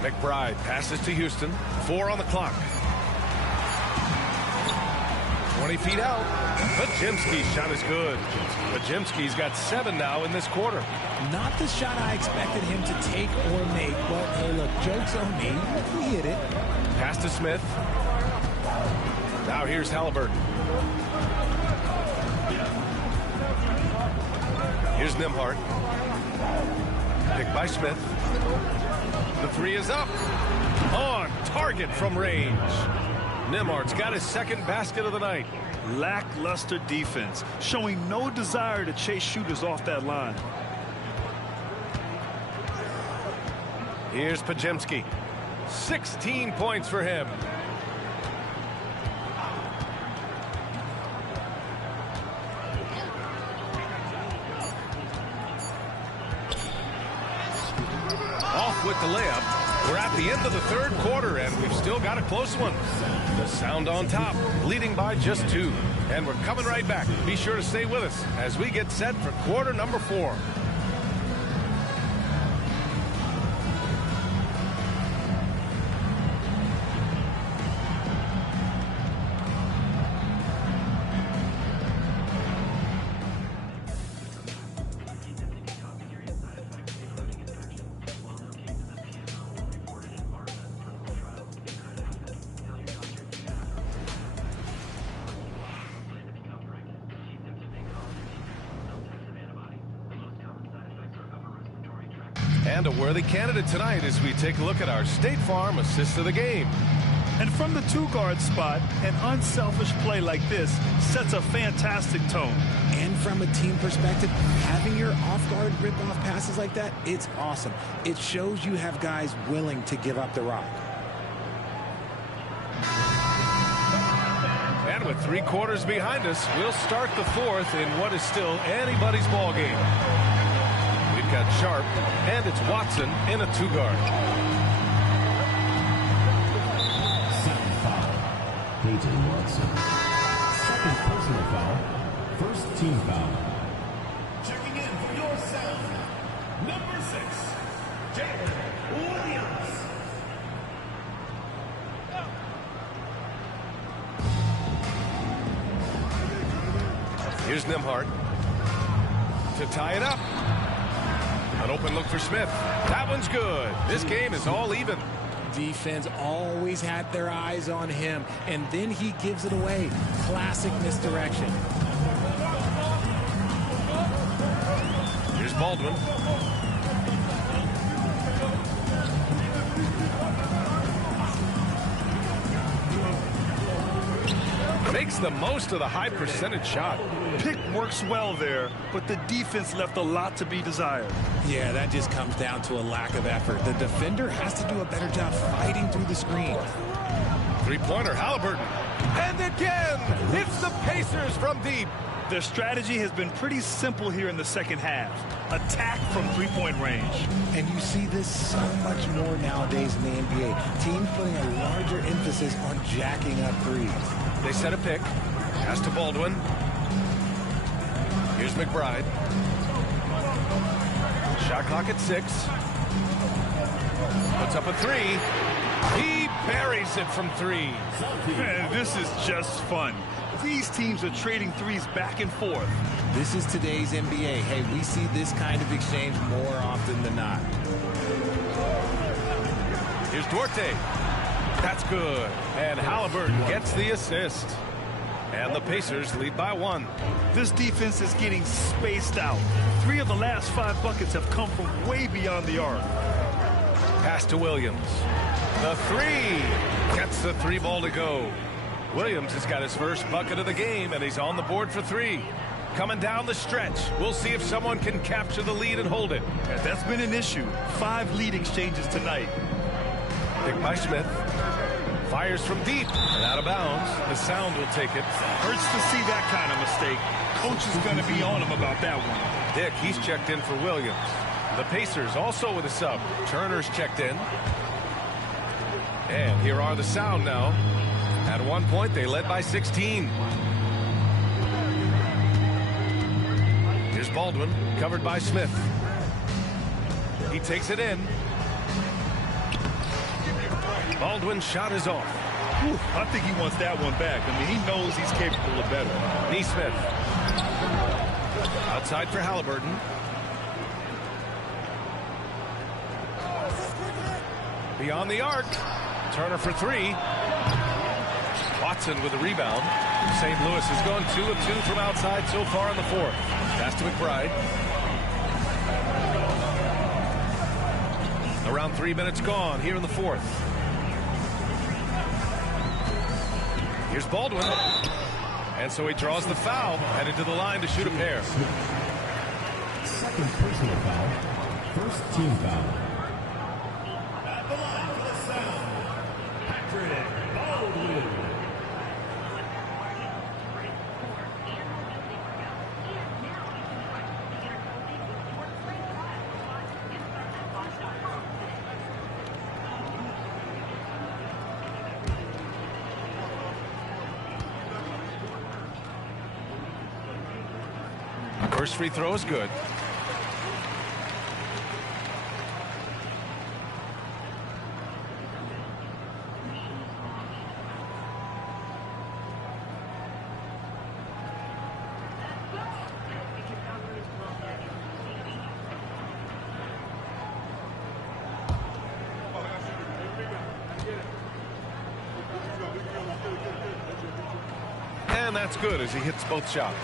McBride passes to Houston. 4 on the clock. 20 feet out. Podziemski's shot is good. Podziemski's got 7 now in this quarter. Not the shot I expected him to take or make, but hey, look, joke's on me. He hit it. Pass to Smith. Now here's Halliburton. Here's Nembhard. Picked by Smith. The 3 is up. On target from range. Nembhard's got his second basket of the night. Lackluster defense, showing no desire to chase shooters off that line. Here's Podziemski. 16 points for him. Off with the layup. We're at the end of the third quarter, and we've still got a close one. The Sound on top, leading by just 2. And we're coming right back. Be sure to stay with us as we get set for quarter number 4. And a worthy candidate tonight as we take a look at our State Farm assist of the game. And from the 2-guard spot, an unselfish play like this sets a fantastic tone. And from a team perspective, having your off-guard rip-off passes like that, it's awesome. It shows you have guys willing to give up the rock. And with 3 quarters behind us, we'll start the 4th in what is still anybody's ball game. We've got Sharp, and it's Watson in a 2-guard. Second foul. Peyton Watson. Second personal foul. First team foul. Checking in for your Sound. Number 6, Jalen Williams. Here's Nembhard to tie it up. An open look for Smith. That one's good. This game is all even. Defense always had their eyes on him, and then he gives it away. Classic misdirection. Here's Baldwin. Makes the most of the high percentage shot. Pick works well there, but the defense left a lot to be desired. Yeah, that just comes down to a lack of effort. The defender has to do a better job fighting through the screen. 3-pointer, Halliburton. And again, it's the Pacers from deep. Their strategy has been pretty simple here in the second half. Attack from 3-point range. And you see this so much more nowadays in the NBA. Teams putting a larger emphasis on jacking up threes. They set a pick. Pass to Baldwin. Here's McBride. Shot clock at 6. Puts up a 3. He buries it from 3. Man, this is just fun. These teams are trading threes back and forth. This is today's NBA. Hey, we see this kind of exchange more often than not. Here's Duarte. That's good. And Halliburton gets the assist. And the Pacers lead by 1. This defense is getting spaced out. 3 of the last 5 buckets have come from way beyond the arc. Pass to Williams. The 3. Gets the 3 ball to go. Williams has got his first bucket of the game, and he's on the board for 3. Coming down the stretch. We'll see if someone can capture the lead and hold it. And that's been an issue. 5 lead exchanges tonight. Picked by Smith. Fires from deep and out of bounds. The Sound will take it. Hurts to see that kind of mistake. Coach is going to be on him about that one. Dick, he's checked in for Williams. The Pacers also with a sub. Turner's checked in. And here are the Sound now. At one point, they led by 16. Here's Baldwin, covered by Smith. He takes it in. Baldwin's shot is off. Whew, I think he wants that one back. I mean, he knows he's capable of better. Neesmith. Outside for Halliburton. Beyond the arc. Turner for 3. Watson with the rebound. St. Louis has gone 2 of 2 from outside so far in the 4th. Pass to McBride. Around 3 minutes gone here in the 4th. Here's Baldwin. And so he draws the foul, headed to the line to shoot a pair. Second personal foul. First team foul. At the line for the Sound, Patrick Baldwin. First free throw is good. And that's good as he hits both shots.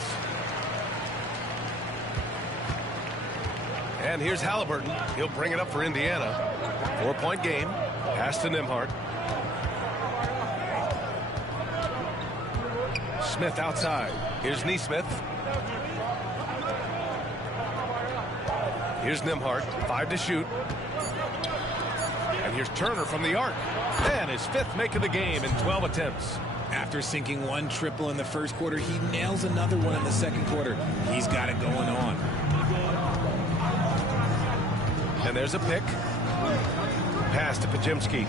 And here's Halliburton. He'll bring it up for Indiana. 4-point game. Pass to Nembhard. Smith outside. Here's Neesmith. Here's Nembhard. 5 to shoot. And here's Turner from the arc. And his 5th make of the game in 12 attempts. After sinking 1 triple in the first quarter, he nails another one in the second quarter. He's got it going on. And there's a pick. Pass to Pajemski.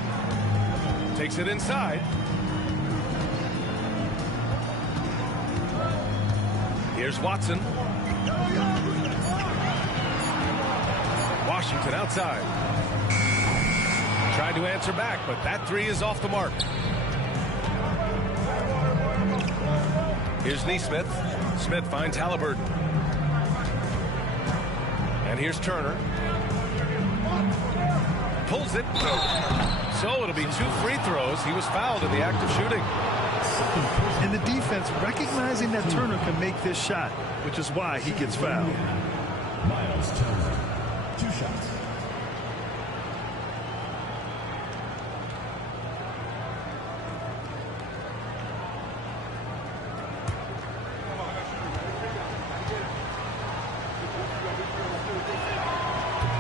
Takes it inside. Here's Watson. Washington outside. Tried to answer back, but that 3 is off the mark. Here's Neesmith. Smith finds Halliburton. And here's Turner. Pulls it. So it'll be 2 free throws. He was fouled in the act of shooting. And the defense recognizing that Turner can make this shot, which is why he gets fouled. Miles Turner, 2 shots.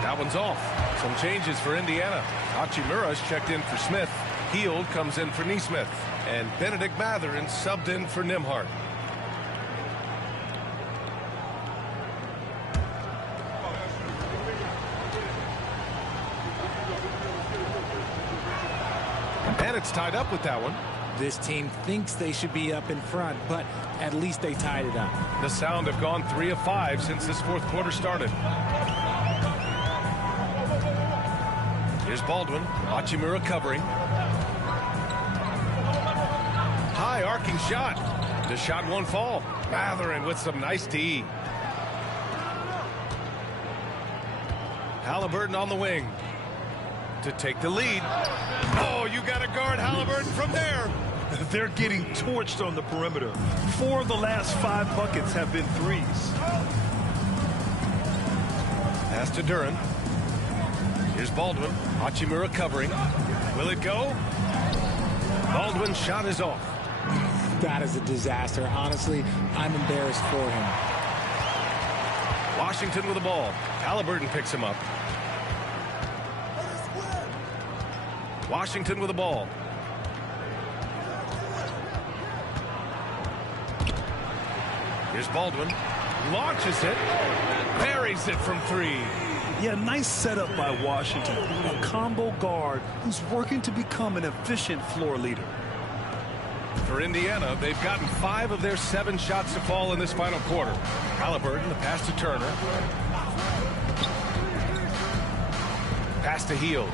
That one's off. Some changes for Indiana. Hachimura's checked in for Smith. Heald comes in for Neesmith. And Benedict Mathurin subbed in for Nembhard. And it's tied up with that one. This team thinks they should be up in front, but at least they tied it up. The Sound have gone 3 of 5 since this 4th quarter started. Here's Baldwin. Hachimura covering. High arcing shot. The shot won't fall. Mathurin with some nice D. Halliburton on the wing to take the lead. Oh, you got to guard Halliburton from there. They're getting torched on the perimeter. 4 of the last 5 buckets have been threes. Pass to Duran. Here's Baldwin. Hachimura covering. Will it go? Baldwin's shot is off. That is a disaster. Honestly, I'm embarrassed for him. Washington with the ball. Halliburton picks him up. Washington with the ball. Here's Baldwin. Launches it. Buries it from 3. Yeah, nice setup by Washington. A combo guard who's working to become an efficient floor leader. For Indiana, they've gotten 5 of their 7 shots to fall in this final quarter. Halliburton, the pass to Turner. Pass to Heel.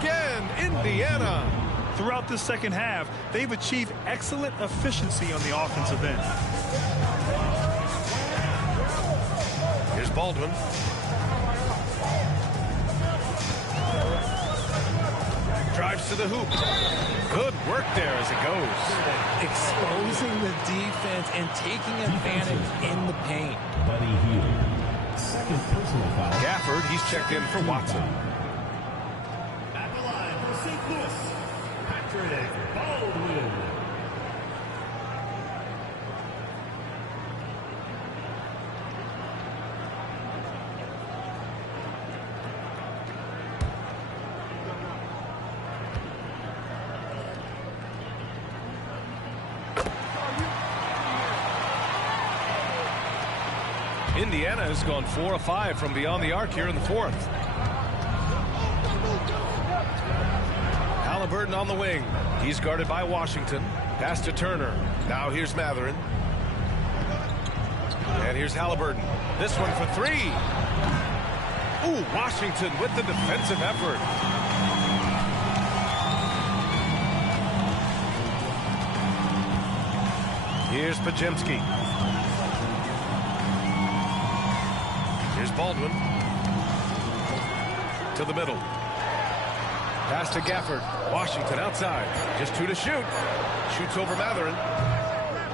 Again, Indiana. Throughout the second half, they've achieved excellent efficiency on the offensive end. Here's Baldwin. Drives to the hoop. Good work there as it goes. Exposing the defense and taking advantage in the paint. Buddy Hield. Second personal foul. Gafford, he's checked in for Watson. At the line for St. Louis, Patrick Baldwin. Indiana has gone 4 of 5 from beyond the arc here in the 4th. Halliburton on the wing. He's guarded by Washington. Pass to Turner. Now here's Matherin. And here's Halliburton. This one for 3. Ooh, Washington with the defensive effort. Here's Pajemski. Here's Baldwin. To the middle. Pass to Gafford. Washington outside. Just 2 to shoot. Shoots over Matherin.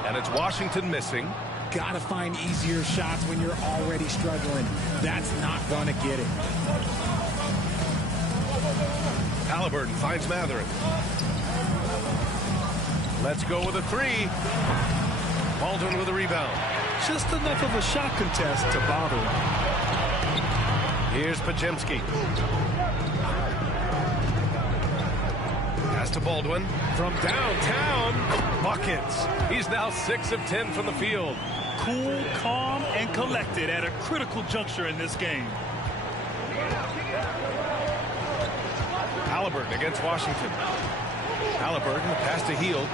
And it's Washington missing. Gotta find easier shots when you're already struggling. That's not gonna get it. Halliburton finds Matherin. Let's go with a 3. Baldwin with a rebound. Just enough of a shot contest to bother him. Here's Pajemski. Pass to Baldwin from downtown. Buckets. He's now 6 of 10 from the field. Cool, calm, and collected at a critical juncture in this game. Halliburton against Washington. Halliburton, the pass to Hield.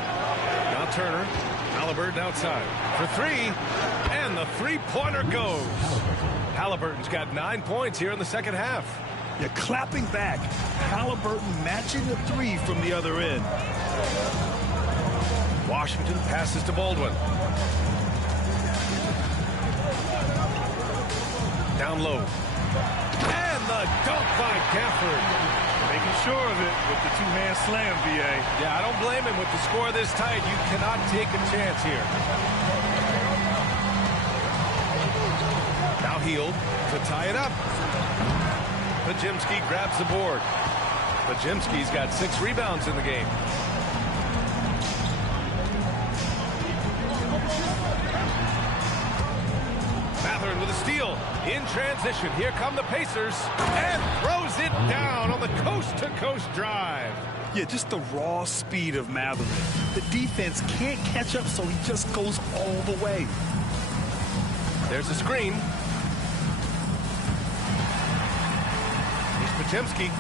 Now Turner. Halliburton outside for 3. And the 3-pointer goes. Halliburton's got 9 points here in the second half. You're clapping back. Halliburton matching the 3 from the other end. Washington passes to Baldwin. Down low. And the dunk by Gafford. Making sure of it with the 2-hand slam, VA. Yeah, I don't blame him. With the score this tight, you cannot take a chance here. Now Hield to tie it up. Pajemski grabs the board. Pajemski's got 6 rebounds in the game. Matherin with a steal. In transition, here come the Pacers. And throws it down on the coast-to-coast drive. Yeah, just the raw speed of Matherin. The defense can't catch up, so he just goes all the way. There's a screen. Here's Pajemski.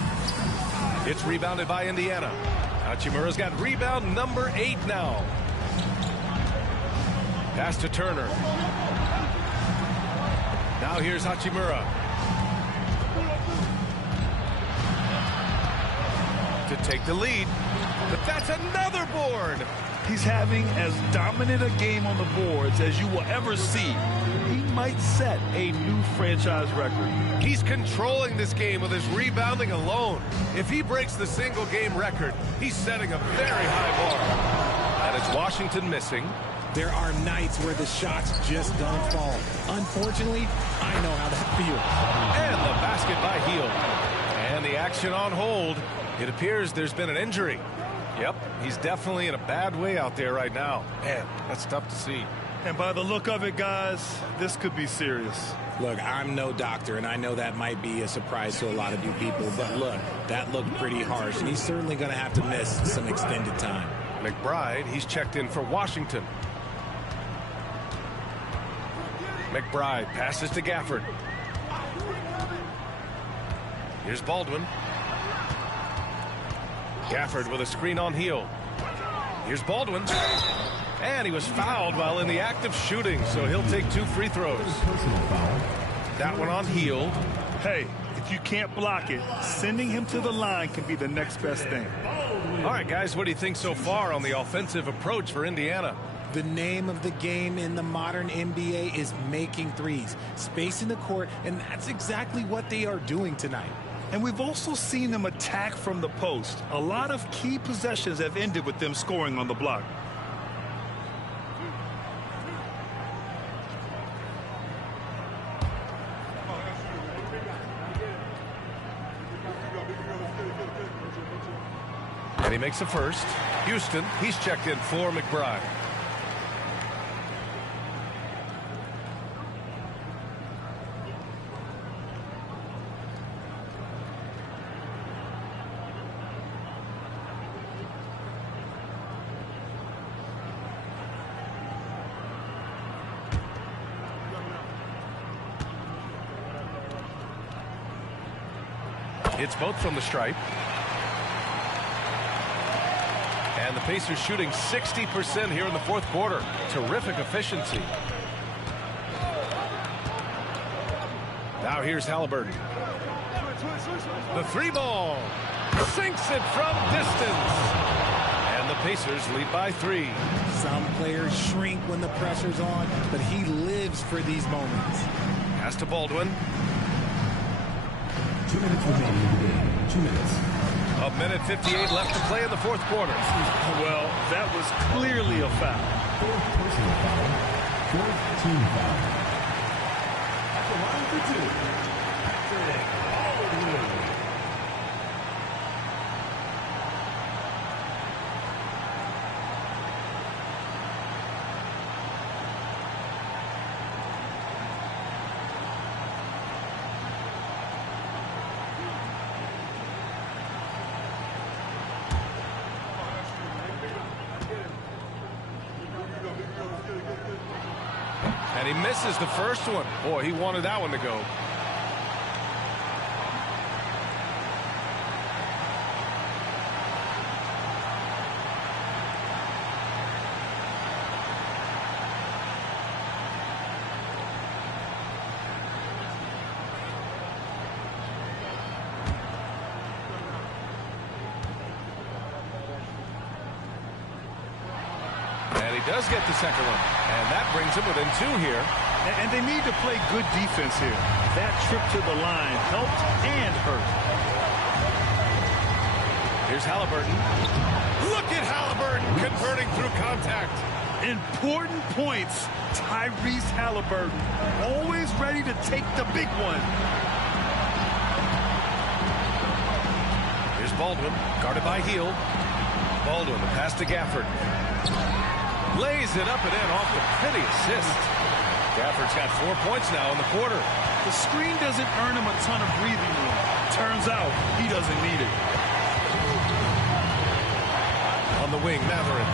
It's rebounded by Indiana. Hachimura's got rebound number 8 now. Pass to Turner. Now here's Hachimura. To take the lead. But that's another board. He's having as dominant a game on the boards as you will ever see. He might set a new franchise record. He's controlling this game with his rebounding alone. If he breaks the single game record, he's setting a very high bar. And it's Washington missing. There are nights where the shots just don't fall. Unfortunately, I know how that feels. And the basket by Hield. And the action on hold. It appears there's been an injury. Yep, he's definitely in a bad way out there right now. Man, that's tough to see. And by the look of it, guys, this could be serious. Look, I'm no doctor, and I know that might be a surprise to a lot of you people, but look, that looked pretty harsh, and he's certainly going to have to miss some extended time. McBride, he's checked in for Washington. McBride passes to Gafford. Here's Baldwin. Gafford with a screen on Hield. Here's Baldwin. And he was fouled while in the act of shooting, so he'll take 2 free throws. That one on Hield. Hey, if you can't block it, sending him to the line can be the next best thing. All right, guys, what do you think so far on the offensive approach for Indiana? The name of the game in the modern NBA is making threes, spacing the court, and that's exactly what they are doing tonight. And we've also seen them attack from the post. A lot of key possessions have ended with them scoring on the block. And he makes a first. Houston, he's checked in for McBride. It's both from the stripe. And the Pacers shooting 60% here in the fourth quarter. Terrific efficiency. Now here's Halliburton. The 3 ball. Sinks it from distance. And the Pacers lead by 3. Some players shrink when the pressure's on, but he lives for these moments. Pass to Baldwin. 2 minutes remaining in the game. 2 minutes. A minute 58 left to play in the fourth quarter. Well, that was clearly a foul. 4th personal foul. 4th team foul. At the line for 2. Patrick Baldwin. And he misses the first one. Boy, he wanted that one to go. And he does get the second one. And that brings him within 2 here. And they need to play good defense here. That trip to the line helped and hurt. Here's Halliburton. Look at Halliburton converting through contact. Important points. Tyrese Halliburton, always ready to take the big one. Here's Baldwin, guarded by Hield. Baldwin, the pass to Gafford. Lays it up and in off the pretty assist. Gafford's got 4 points now in the quarter. The screen doesn't earn him a ton of breathing room. Turns out he doesn't need it. On the wing, Matherin.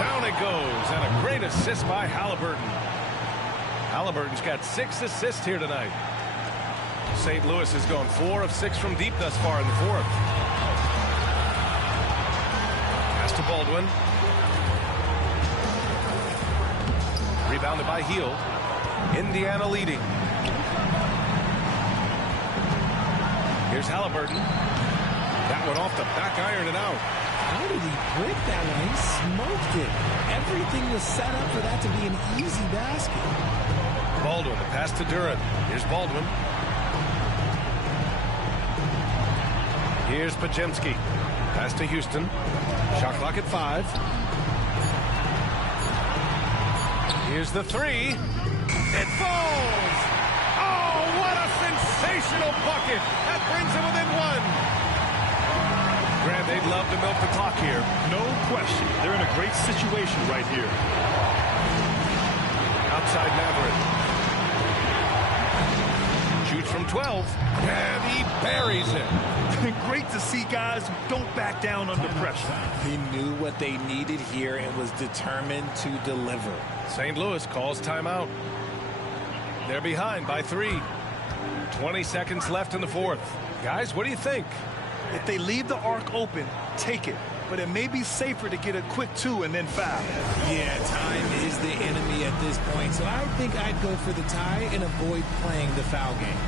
Down it goes, and a great assist by Halliburton. Halliburton's got 6 assists here tonight. St. Louis has gone 4 of 6 from deep thus far in the fourth. Pass to Baldwin. Rebounded by Hield. Indiana leading. Here's Halliburton. That one off the back iron and out. How did he break that one? He smoked it. Everything was set up for that to be an easy basket. Baldwin, the pass to Duran. Here's Baldwin. Here's Pajemski. Pass to Houston. Shot clock at 5. Here's the 3. It falls! Oh, what a sensational bucket! That brings him within 1. Grant, they'd love to milk the clock here. No question. They're in a great situation right here. Outside Maverick. Shoots from 12. And he buries it. Great to see guys who don't back down under pressure. He knew what they needed here and was determined to deliver. St. Louis calls timeout. They're behind by 3. 20 seconds left in the fourth. Guys, what do you think? If they leave the arc open, take it. But it may be safer to get a quick 2 and then foul. Yeah, time is the enemy at this point. So I think I'd go for the tie and avoid playing the foul game.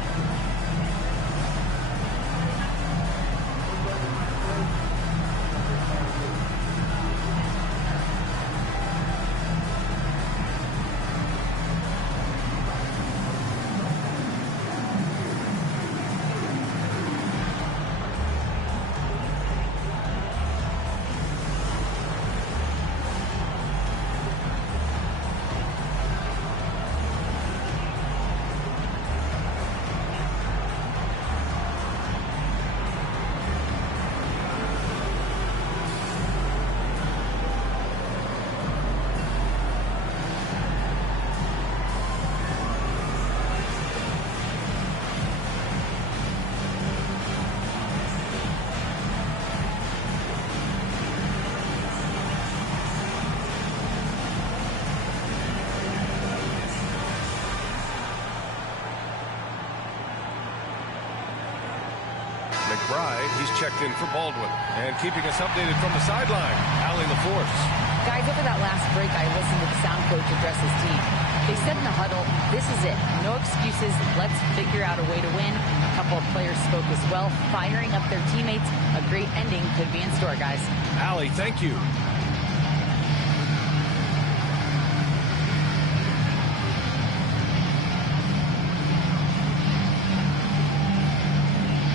McBride, he's checked in for Baldwin. And keeping us updated from the sideline, Allie LaForce. Guys, over that last break, I listened to the sound coach address his team. They said in the huddle, this is it. No excuses. Let's figure out a way to win. A couple of players spoke as well, firing up their teammates. A great ending could be in store, guys. Allie, thank you.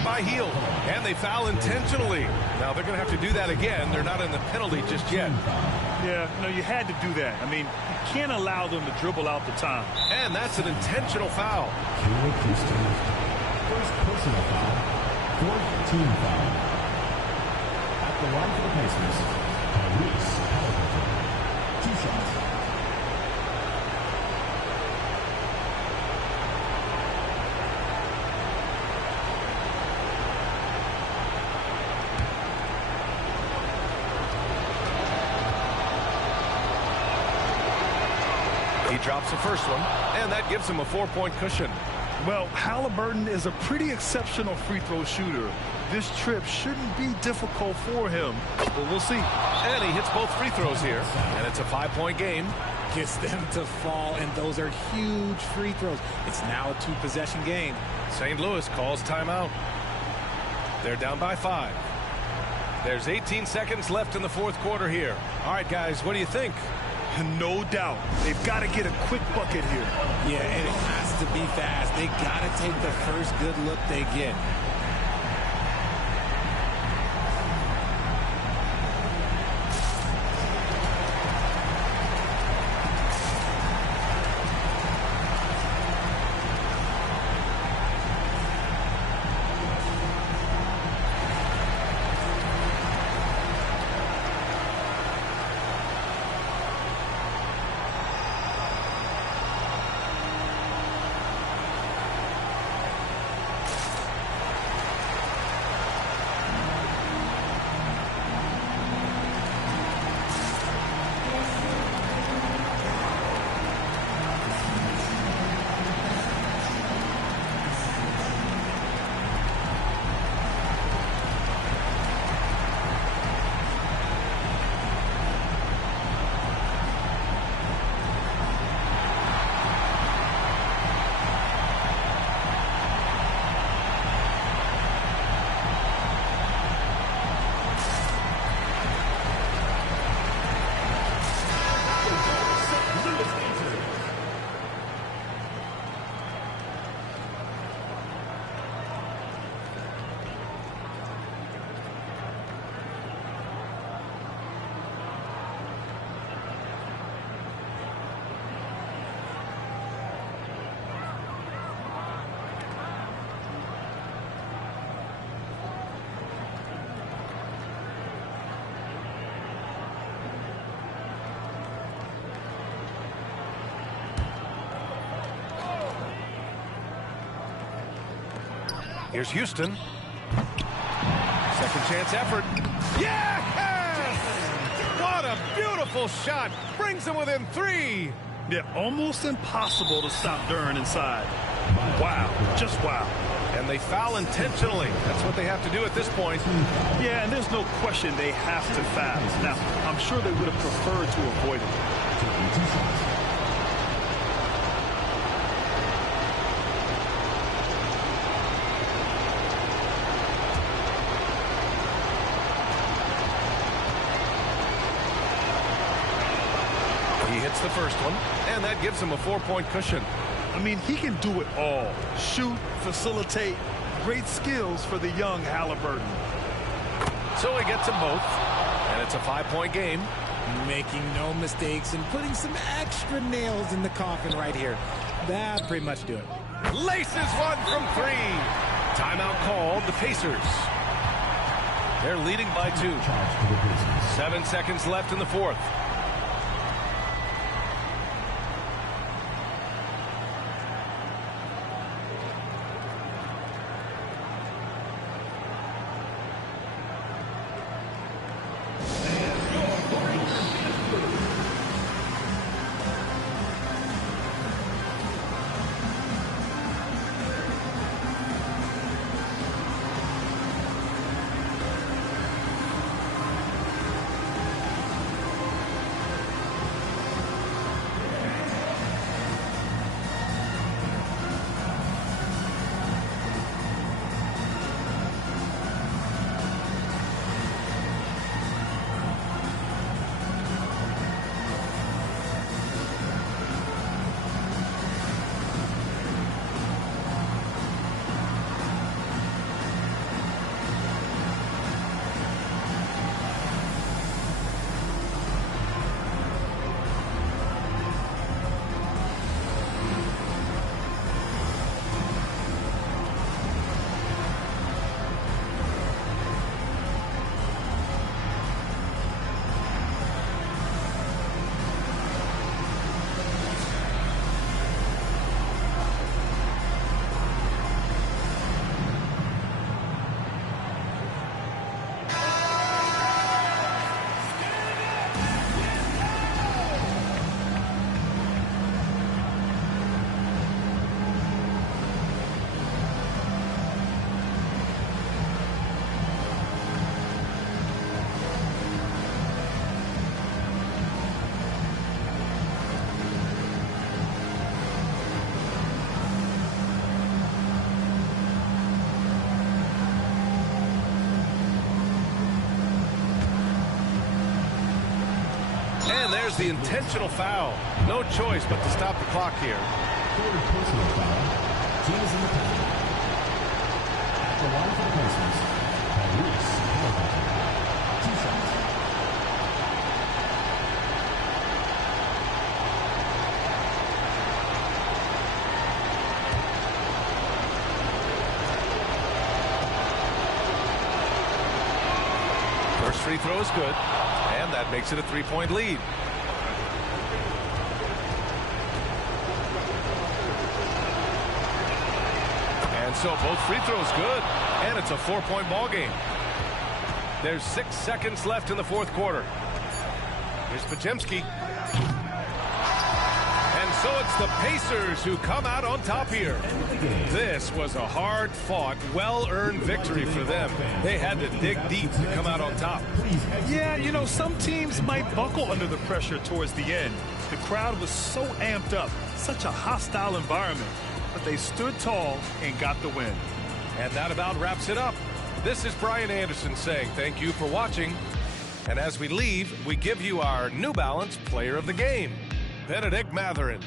By heel, and they foul intentionally. Now they're going to have to do that again. They're not in the penalty just yet. Yeah, no, you had to do that. I mean, you can't allow them to dribble out the time. And that's an intentional foul. First personal foul, fourth team foul. At the line for the Pacers, Tyrese Halliburton. 2 shots. He drops the first one, and that gives him a 4-point cushion. Well, Halliburton is a pretty exceptional free throw shooter. This trip shouldn't be difficult for him, but we'll see. And he hits both free throws here, and it's a 5-point game. Gets them to fall, and those are huge free throws. It's now a 2-possession game. St. Louis calls timeout. They're down by 5. There's 18 seconds left in the fourth quarter here. All right, guys, what do you think? No doubt. They've got to get a quick bucket here. Yeah, and it has to be fast. They got to take the first good look they get. Here's Houston. Second chance effort. Yes! What a beautiful shot. Brings them within 3. Yeah, almost impossible to stop Dern inside. Wow, just wow. And they foul intentionally. That's what they have to do at this point. Yeah, and there's no question they have to foul. Now, I'm sure they would have preferred to avoid it. He hits the first one, and that gives him a 4-point cushion. I mean, he can do it all. Shoot, facilitate, great skills for the young Halliburton. So he gets them both, and it's a 5-point game. Making no mistakes and putting some extra nails in the coffin right here. That pretty much do it. Laces one from 3. Timeout called, the Pacers. They're leading by 2. 7 seconds left in the fourth. And there's the intentional foul. No choice but to stop the clock here. Third personal foul. Team is in the penalty. At the line for the Pacers, Tyrese Halliburton. 2 shots. First free throw is good, and that makes it a 3-point lead. And so both free throws good, and it's a 4-point ball game. There's 6 seconds left in the fourth quarter. Here's Podziemski. And so it's the Pacers who come out on top here. This was a hard-fought, well-earned victory for them. They had to dig deep to come out on top. Yeah, you know, some teams might buckle under the pressure towards the end. The crowd was so amped up, such a hostile environment. But they stood tall and got the win. And that about wraps it up. This is Brian Anderson saying thank you for watching. And as we leave, we give you our New Balance Player of the Game, Benedict Mathurin.